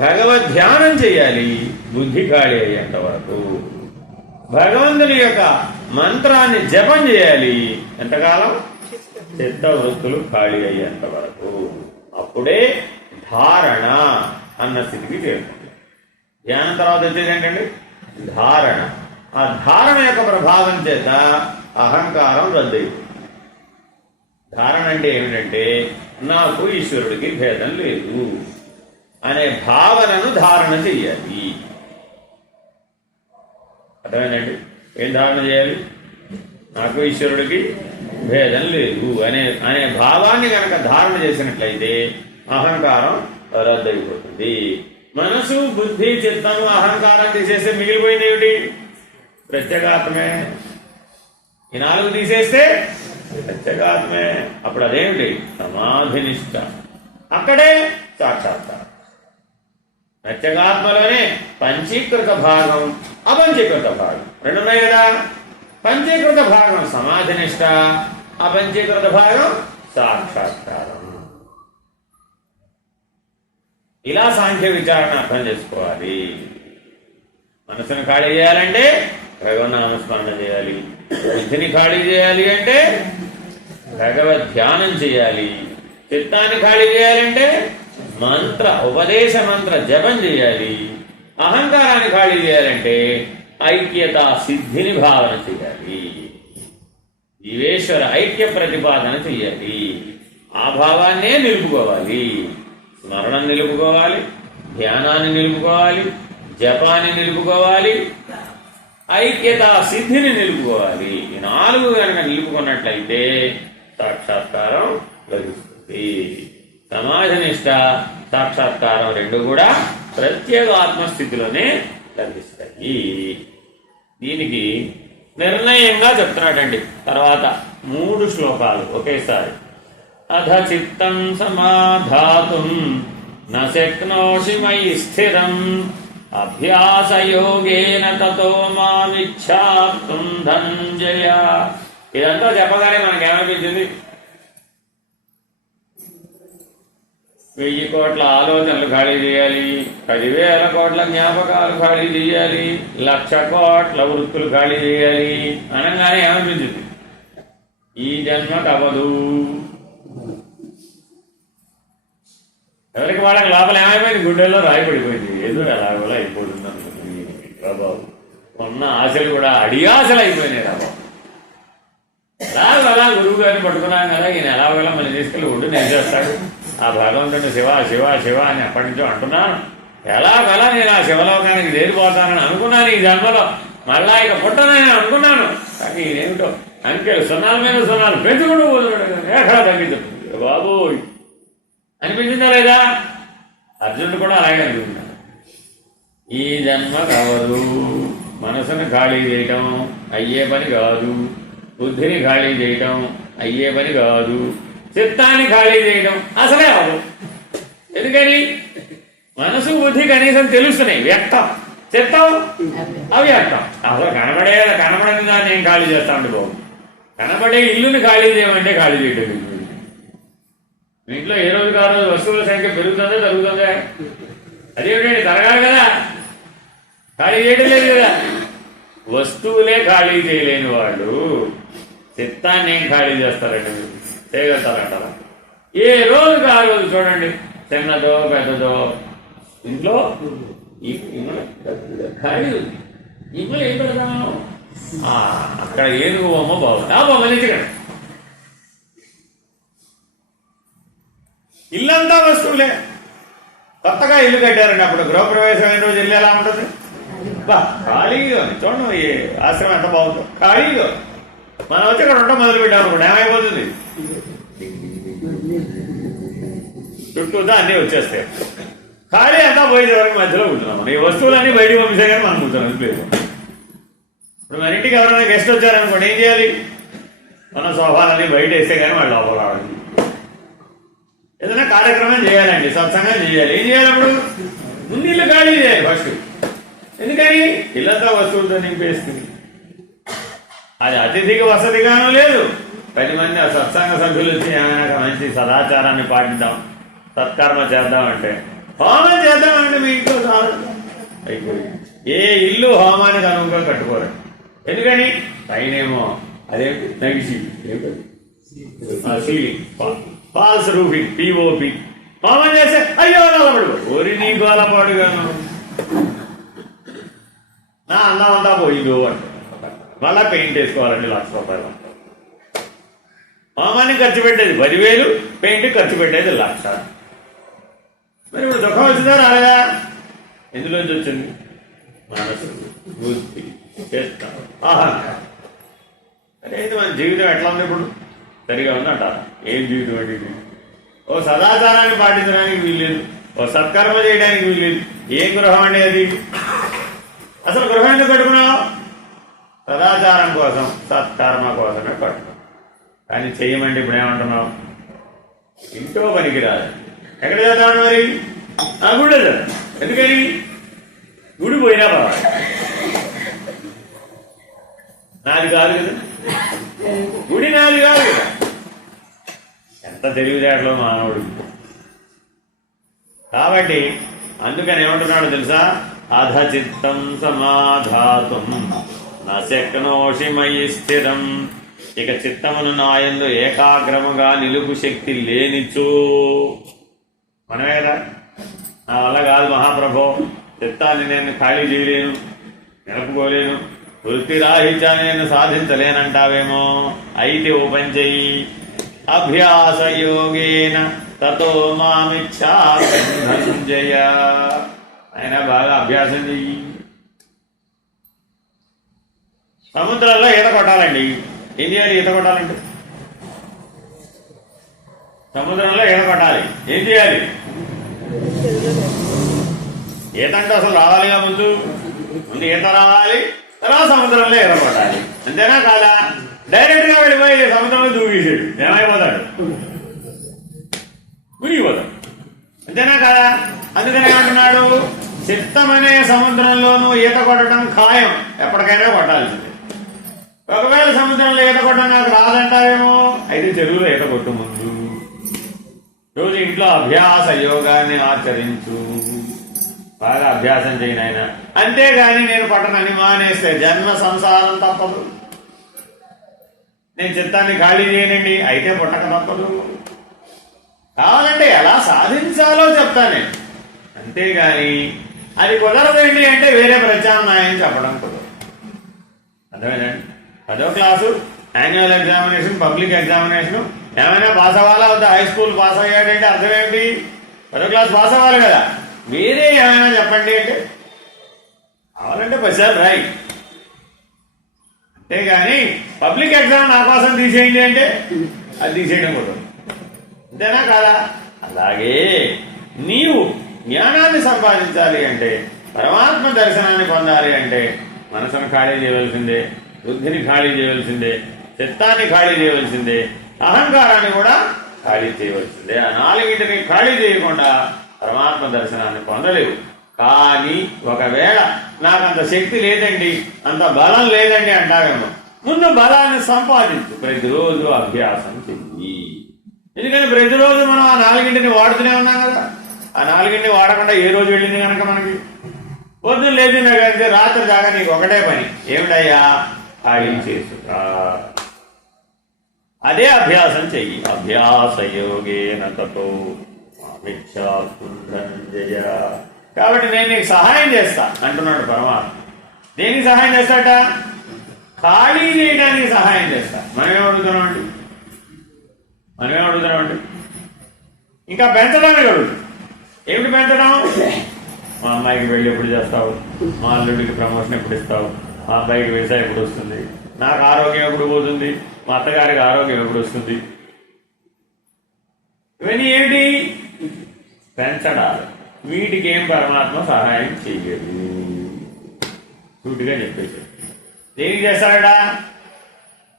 భగవద్ ధ్యానం చేయాలి, బుద్ధి ఖాళీ అయ్యేంత వరకు. భగవంతుని యొక్క మంత్రాన్ని జపం చేయాలి, ఎంతకాలం? చిత్త వృత్తులు ఖాళీ అయ్యేంత వరకు. అప్పుడే ధారణ అన్న స్థితికి చేరుతుంది. ధ్యానం తర్వాత వచ్చేది ఏంటండి? ధారణ. ఆ ధారణ యొక్క ప్రభావం చేత అహంకారం రద్దయిపోతుంది. ధారణ అంటే ఏమిటంటే నాకు ఈశ్వరుడికి భేదం లేదు అనే భావనను ధారణ చెయ్యాలి. అర్థమైందండి? ఏం ధారణ చేయాలి? నాకు ఈశ్వరుడికి భేదం లేదు అనే భావాన్ని కనుక ధారణ చేసినట్లయితే అహంకారం రద్దయిపోతుంది. మనసు, బుద్ధి, చిత్తము, అహంకారం తీసేస్తే మిగిలిపోయింది ఏమిటి? ప్రత్యేగాత్మే. ఈ 4 తీసేస్తే ప్రత్యేగాత్మే. అప్పుడు అదేమిటి? సమాధినిష్ట. అక్కడే సాక్షాత్కారం. ప్రత్యేగాత్మలోనే పంచీకృత భాగం, అపంచీకృత భాగం 2 ఉన్నాయి కదా. పంచీకృత భాగం సమాధినిష్ట, అపంచీకృత భాగం సాక్షాత్కారం. ఇలా సాంఖ్య విచారణ అర్థం చేసుకోవాలి. మనసును ఖాళీ చేయాలంటే భగవన్నామస్మరణ చేయాలి, బుద్ధిని ఖాళీ చేయాలి అంటే భగవద్ ధ్యానం చేయాలి, చిత్తాన్ని ఖాళీ చేయాలంటే ఉపదేశ మంత్ర జపం చేయాలి, అహంకారాన్ని ఖాళీ చేయాలంటే ఐక్యత సిద్ధిని భావన చేయాలి, జీవేశ్వర ఐక్య ప్రతిపాదన చెయ్యాలి. ఆ భావాన్నే నిలుపుకోవాలి. స్మరణం నిలుపుకోవాలి, ధ్యానాన్ని నిలుపుకోవాలి, జపాన్ని నిలుపుకోవాలి, ఐక్యత సిద్ధిని నిలుపుకోవాలి. ఈ 4 కనుక నిలుపుకున్నట్లయితే సాక్షాత్కారం లభిస్తుంది. సమాధినిష్ట, సాక్షాత్కారం 2 కూడా ప్రత్యేక ఆత్మస్థితిలోనే లభిస్తాయి. దీనికి నిర్ణయంగా చెప్తున్నాడండి. తర్వాత 3 శ్లోకాలు ఒకేసారి. అధ చిత్తం సమాధాతుం న శక్నోషి మయి స్థిరం అభ్యాసయోగేన తతో మామిచ్ఛాప్తుం ధనంజయ. ఇదంతా చెప్పగానే మనకేమనిపించింది? 1000 కోట్ల ఆలోచనలు ఖాళీ చేయాలి, 10,000 కోట్ల జ్ఞాపకాలు ఖాళీ చేయాలి, 1,00,000 కోట్ల వృత్తులు ఖాళీ చేయాలి అనగానే ఏమనిపించింది? ఈ జన్మ కవదు. ఎవరికి వాళ్ళకి లోపల ఏమైపోయింది? గుండెల్లో రాయి పడిపోయింది. ఏదో ఎలాగోలా అయిపోతుంది అనుకుంటుంది రాబాబు. ఉన్న ఆశలు కూడా అడియాసలు అయిపోయినాయి రాబాబు. అలా గురువు గారిని పట్టుకున్నాం కదా, ఈయన ఎలాగోలా మళ్ళీ తీసుకెళ్ళి ఒడ్డు నేర్చేస్తాడు. ఆ భగవంతుని శివ శివ శివ అని అప్పటి నుంచో అంటున్నాను. ఎలాగలా నేను ఆ శివలోకానికి చేరిపోతానని అనుకున్నాను. ఈ జన్మలో మళ్ళా ఇక పుట్టనని అనుకున్నాను. కానీ ఈయనేమిటో అంకెలు 0 మీద 0 పెంచుకుంటూ పోతున్నాడు. ఎక్కడా తగ్గించుతుంది బాబు అనిపించిందా లేదా? అర్జునుడు కూడా అలాగే అనుకుంటున్నాడు. ఈ జన్మ కావదు. మనసును ఖాళీ చేయటం అయ్యే పని కాదు, బుద్ధిని ఖాళీ చేయటం అయ్యే పని కాదు, చిత్తాన్ని ఖాళీ చేయటం అసలే అవ్వదు. ఎందుకని? మనసు బుద్ధి కనీసం తెలుస్తున్నాయి, వ్యక్తం. చిత్తం అవ్యక్తం. అసలు కనబడని దాన్ని ఏం ఖాళీ చేస్తా ఉంటే బాబు. కనబడే ఇల్లుని ఖాళీ చేయమంటే ఖాళీ చేయటం. ఇంట్లో ఏ రోజు ఆ రోజు వస్తువుల సంఖ్య పెరుగుతుందా తరుగుతుందా? అదేమిటండి, తరగాలి కదా, ఖాళీ చేయడం లేదు కదా. వస్తువులే ఖాళీ చేయలేని వాళ్ళు చిత్తాన్ని ఏం ఖాళీ చేస్తారండి? చేయగలుగుతారంటారా? ఏ రోజుకి ఆ రోజు చూడండి, చిన్నదో పెద్దదో ఇంట్లో ఖాళీ ఉంది. ఇమ్మలు ఏం పెడతాం? అక్కడ ఏనుగు బొమ్మ బాగుంది. ఆ బొమ్మ నిజంగా ఇల్లంతా వస్తువులే. కొత్తగా ఇల్లు కట్టారండి, అప్పుడు గృహప్రవేశమైన రోజు ఇల్లు ఎలా ఉంటుంది? ఖాళీగా ఉంది. చూడండి ఈ ఆశ్రమం ఎంత బాగుందో, ఖాళీగా. మనం వచ్చి ఇక్కడ ఉంటాం మొదలు పెట్టాం అనుకోండి, ఏమైపోతుంది? చుట్టూతా అన్నీ వచ్చేస్తాయి. ఖాళీ అంతా పోయేది వరకు మధ్యలో కూర్చున్నాం. ఈ వస్తువులన్నీ బయటికి పంపిస్తే కానీ మనం కూర్చున్నాం లేదు. ఇప్పుడు మన ఇంటికి ఎవరైనా గెస్ట్ వచ్చారనుకోండి, ఏం చేయాలి? మన సోఫాలన్నీ బయట వేస్తే కానీ వాళ్ళు లోపల రావాలి. ఏదైనా కార్యక్రమం చేయాలండి, సత్సంగం చేయాలి. ఏం చేయాలి? అప్పుడు ముందు ఇల్లు ఖాళీ చేయాలి ఫస్ట్. ఎందుకని? ఇల్లంతా వస్తువులతో నింపేస్తుంది. అది అతిథికి వసతిగానూ లేదు. 10 మంది ఆ సత్సంగ సభ్యులు వచ్చి ఏమైనా మంచి సదాచారాన్ని పాటిద్దాం, సత్కర్మ చేద్దామంటే, హోమం చేద్దామంటే మీ ఇంట్లో చాలు అయిపోయింది. ఏ ఇల్లు హోమానికి అనువుగా కట్టుకోరు. ఎందుకని? పైనేమో అదేంటి నగిసి సీలింగ్, ఫాల్స్ రూఫింగ్, పిఓపి. హోమం చేస్తే అయ్యో నల్లబడు, ఓరి నీ గోలపాడుగాను నా అన్నం అంతా పోయిందో అంటే మళ్ళా పెయింట్ వేసుకోవాలండి ₹1,00,000. హోమాన్ని ఖర్చు పెట్టేది 10,000, పెయింట్ ఖర్చు పెట్టేది 1,00,000. మరి ఇప్పుడు దుఃఖం వచ్చిందా రాలేదా? ఎందులోంచి వచ్చింది? మనసు, బుద్ధి, చేస్తాం, అహంకారం. అదే మన జీవితం ఎట్లా ఉంది ఇప్పుడు? సరిగా ఉందంటారా? ఏం జీవితం అంటే ఇది? ఓ సదాచారాన్ని పాటించడానికి వీల్లేదు, ఓ సత్కర్మ చేయడానికి వీల్లేదు. ఏం గృహం అండి అది? అసలు గృహం ఎందుకు కట్టుకున్నావు? సదాచారం కోసం, సత్కర్మ కోసమే కట్టుకున్నావు. కానీ చెయ్యమంటే ఇప్పుడు ఏమంటున్నావు? ఇంట్లో పనికిరాదు. ఎక్కడ చేద్దామని మరి? గుడి చేద్దాం. ఎందుకని? గుడి పోయినా పర్వాలేదు, నాది కాదు కదా, గుడి నాది కాదు కదా. ఎంత తెలివితేటలో మానవుడు. కాబట్టి అందుకని ఏమంటున్నాడు తెలుసా? అధచిత్తం సమాధాతుం నశక్నోషి మయి స్థిరం. ఇక చిత్తమును నాయందు ఏకాగ్రముగా నిలుపు శక్తి లేనిచో, మనమే కదా, నా వల్ల కాదు మహాప్రభో, చిత్తాన్ని నేను ఖాళీ చేయలేను, నిలుపుకోలేను, వృత్తి రాహిత్యాన్ని నేను సాధించలేనంటావేమో. అయితే ఓ పని చెయ్యి, అభ్యాస యోగేన తతో మామిచ్చా జయ. ఆయన బాగా అభ్యాసం చెయ్యి. సముద్రంలో ఈత కొట్టాలండి. ఏం చేయాలి? ఈత కొట్టాలంటే సముద్రంలో ఈత కొట్టాలి. ఏం చేయాలి? ఈత అంటే అసలు రావాలిగా, ముందు ఈత రావాలి, తర్వాత సముద్రంలో ఈత కొట్టాలి. అంతేనా కాదా? డైరెక్ట్ గా వెళ్ళిపోయి సముద్రంలో దూకేసాడు, ఏమైపోతాడు? మునిగిపోతాడు. అంతేనా కాదా? అందుకని ఏమంటున్నాడు? చిత్తమనే సముద్రంలోనూ ఈత కొట్టడం ఖాయం, ఎప్పటికైనా కొట్టాల్సిందే. ఒకవేళ సముద్రంలో ఈత కొట్టడం నాకు రాదంటావేమో, అయితే చెరువులో ఈత కొట్టు. ముందు రోజు ఇంట్లో అభ్యాస యోగాన్ని ఆచరించు, బాగా అభ్యాసం చేయను ఆయన. అంతేగాని నేను పట్టనని మానేస్తే జన్మ సంసారం తప్పదు. నేను చిత్తాన్ని ఖాళీ చేయనండి, అయితే పుట్టక తప్పదు. కావాలంటే ఎలా సాధించాలో చెప్తాను నేను, అంతేగాని అది కుదరదండి అంటే వేరే ప్రత్యామ్నాయం చెప్పడం కుదరదు. అర్థమేనండి? 10వ class annual examination, public examination, ఏమైనా పాస్ అవ్వాలా వద్దా? హై స్కూల్ పాస్ అయ్యాడంటే అర్థం ఏంటి? 10వ క్లాస్ పాస్ అవ్వాలి కదా. మీరే ఏమైనా చెప్పండి అంటే కావాలంటే 10 సార్లు రాయి, అంతేగాని పబ్లిక్ ఎగ్జామ్ నా కోసం తీసేయండి అంటే అది తీసేయడం కుదరదు. అంతేనా కాదా? అలాగే నీవు జ్ఞానాన్ని సంపాదించాలి అంటే, పరమాత్మ దర్శనాన్ని పొందాలి అంటే మనసును ఖాళీ చేయవలసిందే, బుద్ధిని ఖాళీ చేయవలసిందే, చిత్తాన్ని ఖాళీ చేయవలసిందే, అహంకారాన్ని కూడా ఖాళీ చేయవలసిందే. ఆ 4టిని ఖాళీ చేయకుండా పరమాత్మ దర్శనాన్ని పొందలేవు. కానీ ఒకవేళ నాకు అంత శక్తి లేదండి, అంత బలం లేదండి అంటావేమో, ముందు బలాన్ని సంపాదించు, ప్రతిరోజు అభ్యాసం చెయ్యి. ఎందుకని ప్రతిరోజు మనం ఆ 4టిని వాడుతూనే ఉన్నాం కదా. ఆ 4టిని వాడకుండా ఏ రోజు వెళ్ళింది కనుక మనకి? పొద్దున్న లేచిందా కంటే రాత్రి దాకా నీకు ఒకటే పని, ఏమిటయ్యా? ఖాళీ చేసుకురా. అదే అభ్యాసం చెయ్యి. అభ్యాస యోగేన తతో మామిచ్ఛా ధనంజయ. కాబట్టి నేను నీకు సహాయం చేస్తా అంటున్నాడు పరమాత్మ. దేనికి సహాయం చేస్తాట? ఖాళీ చేయడానికి సహాయం చేస్తా. మనమేమడుగుతున్నామండి? ఇంకా పెంచడానికి అడుగుతాం. ఏమిటి పెంచడం? మా అమ్మాయికి పెళ్ళి ఎప్పుడు చేస్తావు, మా అల్లుడికి ప్రమోషన్ ఎప్పుడు ఇస్తావు, మా అబ్బాయికి వ్యవసాయం ఎప్పుడు వస్తుంది, నాకు ఆరోగ్యం ఎప్పుడు పోతుంది, మా అత్తగారికి ఆరోగ్యం ఎప్పుడు వస్తుంది. ఇవన్నీ ఏమిటి? పెంచడాలు. వీటికి ఏం పరమాత్మ సహాయం చెయ్యదు. సూటిగా చెప్పేసి దేనికి చేస్తాడా?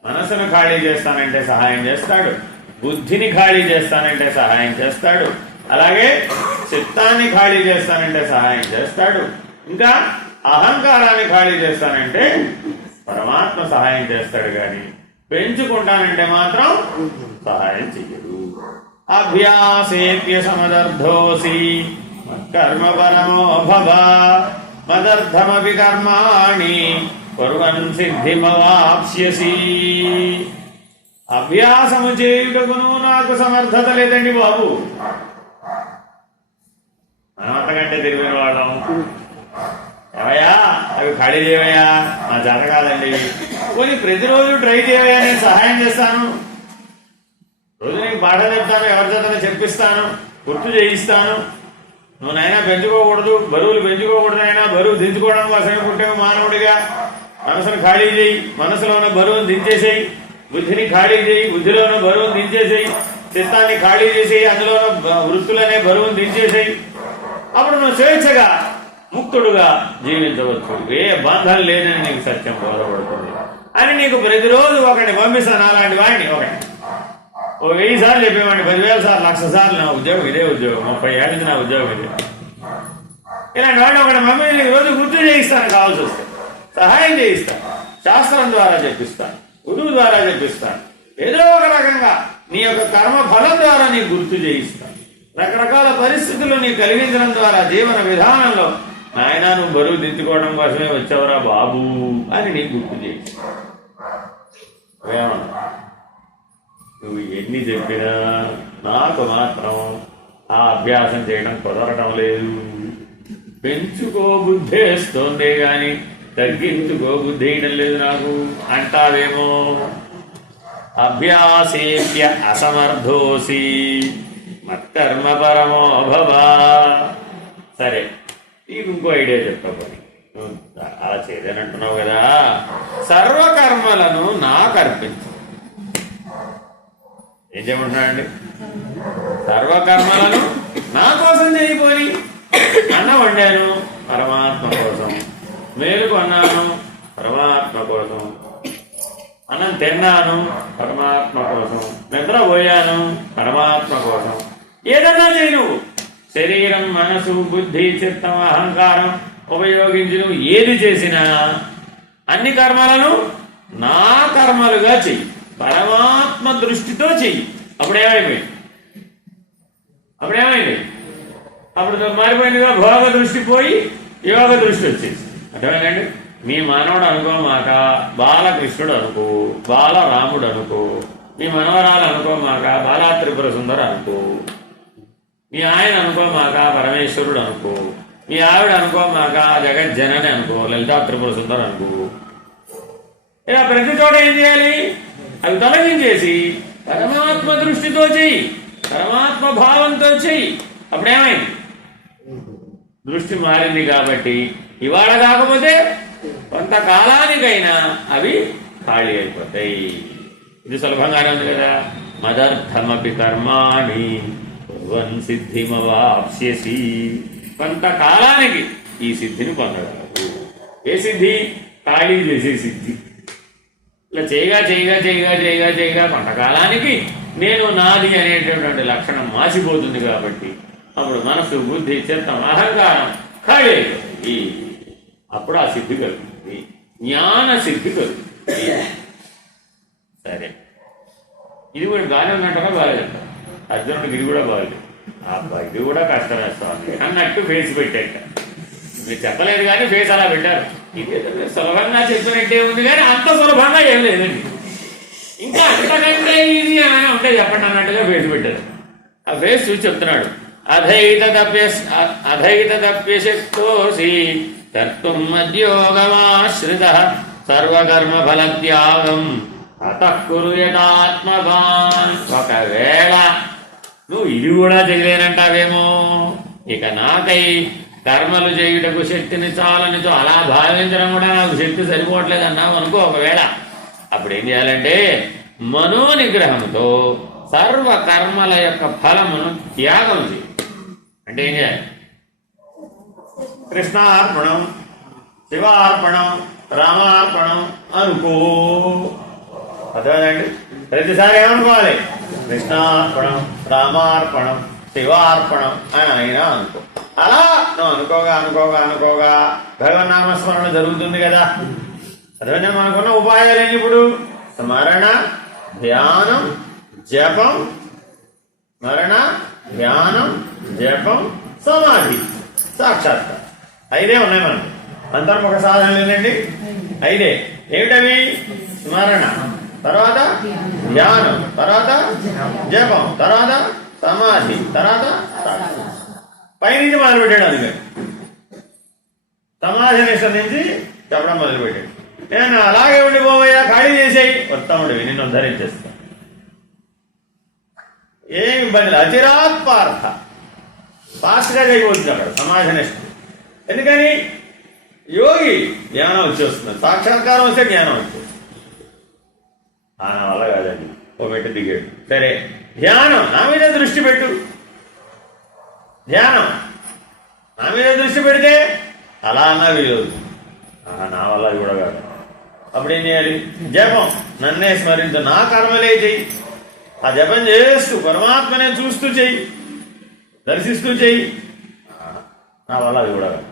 మనసును ఖాళీ చేస్తానంటే సహాయం చేస్తాడు, బుద్ధిని ఖాళీ చేస్తానంటే సహాయం చేస్తాడు, అలాగే చిత్తాన్ని ఖాళీ చేస్తానంటే సహాయం చేస్తాడు, ఇంకా అహంకారాన్ని ఖాళీ చేస్తానంటే పరమాత్మ సహాయం చేస్తాడు. కానీ పెంచుకుంటానంటే మాత్రం సహాయం చెయ్యడు. అభ్యాసేప్య సమదర్థోసి కర్మ పరమో భవ మదర్థమపి కర్మాణి కుర్వన్ సిద్ధిమవాప్స్యసి. అభ్యాసము చేయుటకును నాకు సమర్థత లేదండి బాబు. మనం అంతకంటే తెలివిన వాళ్ళం. ఏవయ్యా అవి ఖాళీ చేయవయ్యా, మా చేత కాదండి. కొన్ని ప్రతిరోజు ట్రై చేయవయ్యా, నేను సహాయం చేస్తాను. రోజు నీకు పాఠ చెప్తాను, ఎవరి చేతనే చెప్పిస్తాను, గుర్తు చేయిస్తాను. నువ్వు నైనా పెంచుకోకూడదు, బరువులు పెంచుకోకూడదు. అయినా బరువు దించుకోవడం కోసమే పుట్టావు మానవుడిగా. మనసును ఖాళీ చేయి, మనసులో ఉన్న బరువును దించేసేయి. బుద్ధిని ఖాళీ చేయి, బుద్ధిలో ఉన్న బరువును దించేసేయి. చిత్తాన్ని ఖాళీ చేసేయి, అందులో ఉన్న వృత్తులనే బరువును దించేసేయి. అప్పుడు నువ్వు స్వేచ్ఛగా ముక్తుడుగా జీవించవచ్చు. ఏ బంధం లేదని నీకు సత్యం బోధపడుతుంది అని నీకు ప్రతిరోజు ఒకటి పంపిస్తాను. అలాంటి వాడిని ఒకటి 1000 సార్లు చెప్పేవాడిని, 10,000 సార్లు, 1,00,000 సార్లు నా ఉద్యోగం ఇదే ఉద్యోగం, 30 ఏళ్ళది నా ఉద్యోగం ఇదే. ఇలాంటి వాడిని ఒకటి మమ్మీ నీకు రోజు గుర్తు చేయిస్తాను, కావాల్సి వస్తే సహాయం చేయిస్తాను, శాస్త్రం ద్వారా చెప్పిస్తాను, గురువు ద్వారా చెప్పిస్తాను, ఏదో ఒక రకంగా నీ యొక్క కర్మ ఫలం ద్వారా నీకు గుర్తు చేయిస్తాను. రకరకాల పరిస్థితులు నీకు కలిగించడం ద్వారా జీవన విధానంలో నాయన నువ్వు బరువు దిద్దుకోవడం కోసమే వచ్చావురా బాబు అని నీకు గుర్తు చేయిస్తాను. నువ్వు ఎన్ని చెప్పినా నాకు మాత్రం ఆ అభ్యాసం చేయడం కుదరటం లేదు. పెంచుకో బుద్ధి వేస్తోందే గాని తగ్గించుకో బుద్ధి వేయడం లేదు నాకు అంటావేమో. అభ్యాసేప్య అసమర్థోసి మత్కర్మ పరమో భవ. సరే, నీకు ఇంకో ఐడియా చెప్పబోని. అలా చేయలేనంటున్నావు కదా, సర్వకర్మలను నాకు అర్పించు. ఏం చేయమంటున్నాడండి? సర్వకర్మలను నా కోసం చేయబోని. అన్నం వండాను పరమాత్మ కోసం, మేలుకు అన్నాను పరమాత్మ కోసం, అన్నం తిన్నాను పరమాత్మ కోసం, నిద్రపోయాను పరమాత్మ కోసం. ఏదన్నా చేయి నువ్వు. శరీరం, మనసు, బుద్ధి, చిత్తం, అహంకారం ఉపయోగించి నువ్వు ఏది చేసినా అన్ని కర్మలను నా కర్మలుగా చెయ్యి, పరమాత్మ దృష్టితో చెయ్యి. అప్పుడేమైంది? అప్పుడు మారిపోయిందిగా. భోగ దృష్టి పోయి యోగ దృష్టి వచ్చేసి. అర్థమైందండి? మీ మానవుడు అనుకోమాక బాలకృష్ణుడు అనుకో, బాలరాముడు అనుకో, మీ మనవరాలు అనుకోమాక బాలా త్రిపుర సుందరు అనుకో, మీ ఆయన అనుకోమాక పరమేశ్వరుడు అనుకో, మీ ఆవిడ అనుకోమాక జగజ్జనని అనుకో, లలితా త్రిపుర సుందరు అనుకో. ఇలా ప్రతి చోట ఏం చేయాలి? అవి తొలగించేసి పరమాత్మ దృష్టితో చెయ్యి, పరమాత్మ భావంతో చెయ్యి. అప్పుడేమైంది? దృష్టి మారింది. కాబట్టి ఇవాళ కాకపోతే కొంతకాలానికైనా అవి ఖాళీ అయిపోతాయి. ఇది సులభంగానే ఉంది కదా. మదర్థమపి కర్మాణి కుర్వన్ సిద్ధిమవాప్స్యసి. కొంతకాలానికి ఈ సిద్ధిని పొందగలరు. ఏ సిద్ధి? ఖాళీ చేసే సిద్ధి. ఇలా చేయగా కొంతకాలానికి నేను నాది అనేటటువంటి లక్షణం మాసిపోతుంది. కాబట్టి అప్పుడు మనసు, బుద్ధి, చిత్తం, అహంకారం ఖాళీ అయిపోతుంది. అప్పుడు ఆ సిద్ధి కలుగుతుంది, జ్ఞాన సిద్ధి కలుగుతుంది. సరే, ఇది కూడా బాగానే ఉన్నట్టుగా బాగాలేదంట. అర్జునుడికి ఇది కూడా బాగాలేదు. అబ్బా ఇది కూడా కష్టం వేస్తామని అన్నట్టు ఫేస్ పెట్టాక మీరు చెప్పలేదు కానీ ఫేస్ అలా పెట్టారు. ఇదేదో మీరు సులభంగా చెప్పినట్టే ఉంది కానీ అంత సులభంగా ఏం లేదండి. ఇంకా అంతకంటే ఇది ఏమైనా ఉంటే చెప్పండి అన్నట్టుగా ఫేస్ పెట్టారు. ఆ ఫేస్ చూసి చెప్తున్నాడు, అధైతదప్యశక్తోసి కర్తుం మద్యోగమాశ్రితః సర్వకర్మఫలత్యాగం అతః కురు యథాత్మవాన్. ఒకవేళ నువ్వు ఇది కూడా చేయలేనంటావేమో, ఇక నాకై కర్మలు చేయుటకు శక్తిని చాలనితో అలా భావించడం కూడా నాకు శక్తి సరిపోవట్లేదు అన్నావు అనుకో ఒకవేళ, అప్పుడు ఏం చేయాలంటే మనోనిగ్రహంతో సర్వ కర్మల యొక్క ఫలమును త్యాగం చేయి. అంటే ఏం చేయాలి? కృష్ణార్పణం, శివార్పణం, రామార్పణం అనుకో. అర్థమైందండి? ప్రతిసారి ఏమనుకోవాలి? కృష్ణార్పణం, రామార్పణం, శివార్పణం అని అయినా అనుకో. అలా నువ్వు అనుకోగా అనుకోగా అనుకోగా భగవన్నామస్మరణ జరుగుతుంది కదా. అదే మనకున్న ఉపాయాలేంటి ఇప్పుడు? స్మరణ, ధ్యానం, జపం. స్మరణ, ధ్యానం, జపం, సమాధి, సాక్షాత్కారం. 5 ఉన్నాయి మనకు. అంతర్ముఖ సాధనలు ఏంటండి? 5. ఏమిటవి? స్మరణ, తర్వాత ధ్యానం, తర్వాత జపం, తర్వాత సమాధి, తర్వాత సాక్షాత్కారం. పైనుంచి మొదలుపెట్టాడు. అందుకే సమాధి నిష్ట నుంచి చెప్పడం మొదలుపెట్టాడు. నేను అలాగే ఉండిపోవయ్యా, ఖాళీ చేసేయి, వస్తాముడివి, నిన్ను ఉద్ధరించేస్తా. ఏం ఇబ్బంది లేదు. అచిరాత్ పార్థ, ఫాస్ట్గా చేయవచ్చు అక్కడ సమాధి నిష్ట. ఎందుకని? యోగి జ్ఞానం వచ్చేస్తుంది, సాక్షాత్కారం వస్తే జ్ఞానం వచ్చేస్తుంది. నా వల్ల కాదండి, ఓ మెట్టు దిగాడు. సరే, ధ్యానం, నా మీద దృష్టి పెట్టు. ధ్యానం నా మీద దృష్టి పెడితే అలా అన్నా వీలు, నా వల్ల కూడా కాదు. అప్పుడు ఏం చేయాలి? జపం, నన్నే స్మరించు, నా కర్మలే చెయ్యి. ఆ జపం చేస్తూ పరమాత్మనే చూస్తూ చెయ్యి, దర్శిస్తూ చెయ్యి. నా వల్ల అది కూడా కాదు.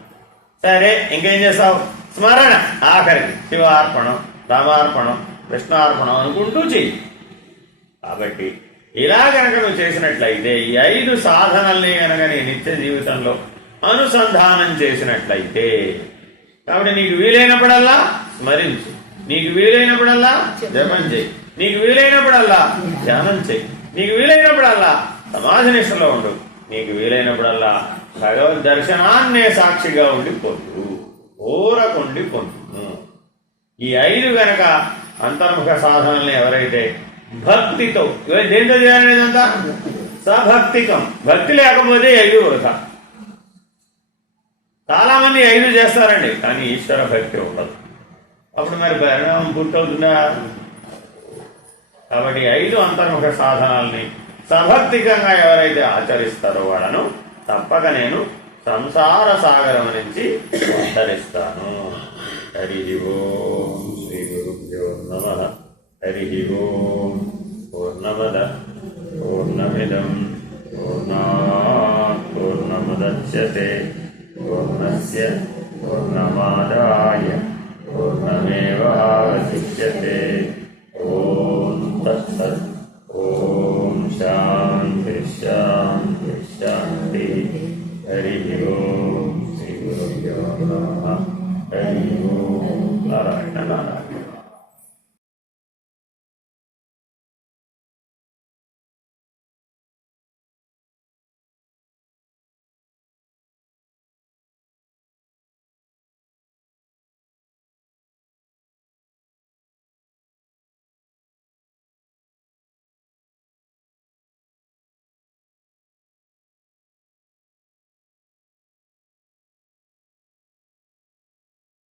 సరే, ఇంకేం చేస్తావు? స్మరణ, ఆఖరికి శివార్పణం, రామార్పణం, కృష్ణార్పణం అనుకుంటూ చెయ్యి. కాబట్టి ఇలా కనుక నువ్వు చేసినట్లయితే ఈ 5 సాధనల్ని కనుక నీ నిత్య జీవితంలో అనుసంధానం చేసినట్లయితే, కాబట్టి నీకు వీలైనప్పుడల్లా స్మరించు, నీకు వీలైనప్పుడల్లా జపం చేయి, నీకు వీలైనప్పుడల్లా ధ్యానం చేయి, నీకు వీలైనప్పుడల్లా సమాధి నిష్టలో ఉండు, నీకు వీలైనప్పుడల్లా భగవద్ దర్శనాన్నే సాక్షిగా ఉండి పొందు, ఊరకుండి పొందు. ఈ 5 గనక అంతర్ముఖ సాధనల్ని ఎవరైతే భక్తితో, దేంతో చేయాలనేదంతా సభక్తికం, భక్తి లేకపోతే 5 వృథా. చాలా మంది 5 చేస్తారండి, కానీ ఈశ్వర భక్తి ఉండదు. అప్పుడు మరి పరిణామం పూర్తవుతుందా? కాబట్టి 5 అంతర్ముఖ సాధనాల్ని సభక్తికంగా ఎవరైతే ఆచరిస్తారో వాళ్ళను తప్పక నేను సంసార సాగరం నుంచి ఉద్ధరిస్తాను. హరి ఓం శ్రీ గురుభ్యో నమః. హరి ఓం. పూర్ణమద పూర్ణమిదం పూర్ణాత్ పూర్ణముదచ్యతే పూర్ణస్య పూర్ణమాదాయ పూర్ణమేవావశిష్యతే. ఓం తత్సత్. ఓం శాంతి శాంతి శాంతి. హరి ఓం శ్రీ గురుభ్యో నమః. హరి ఓం. నారాయణ నారాయణ.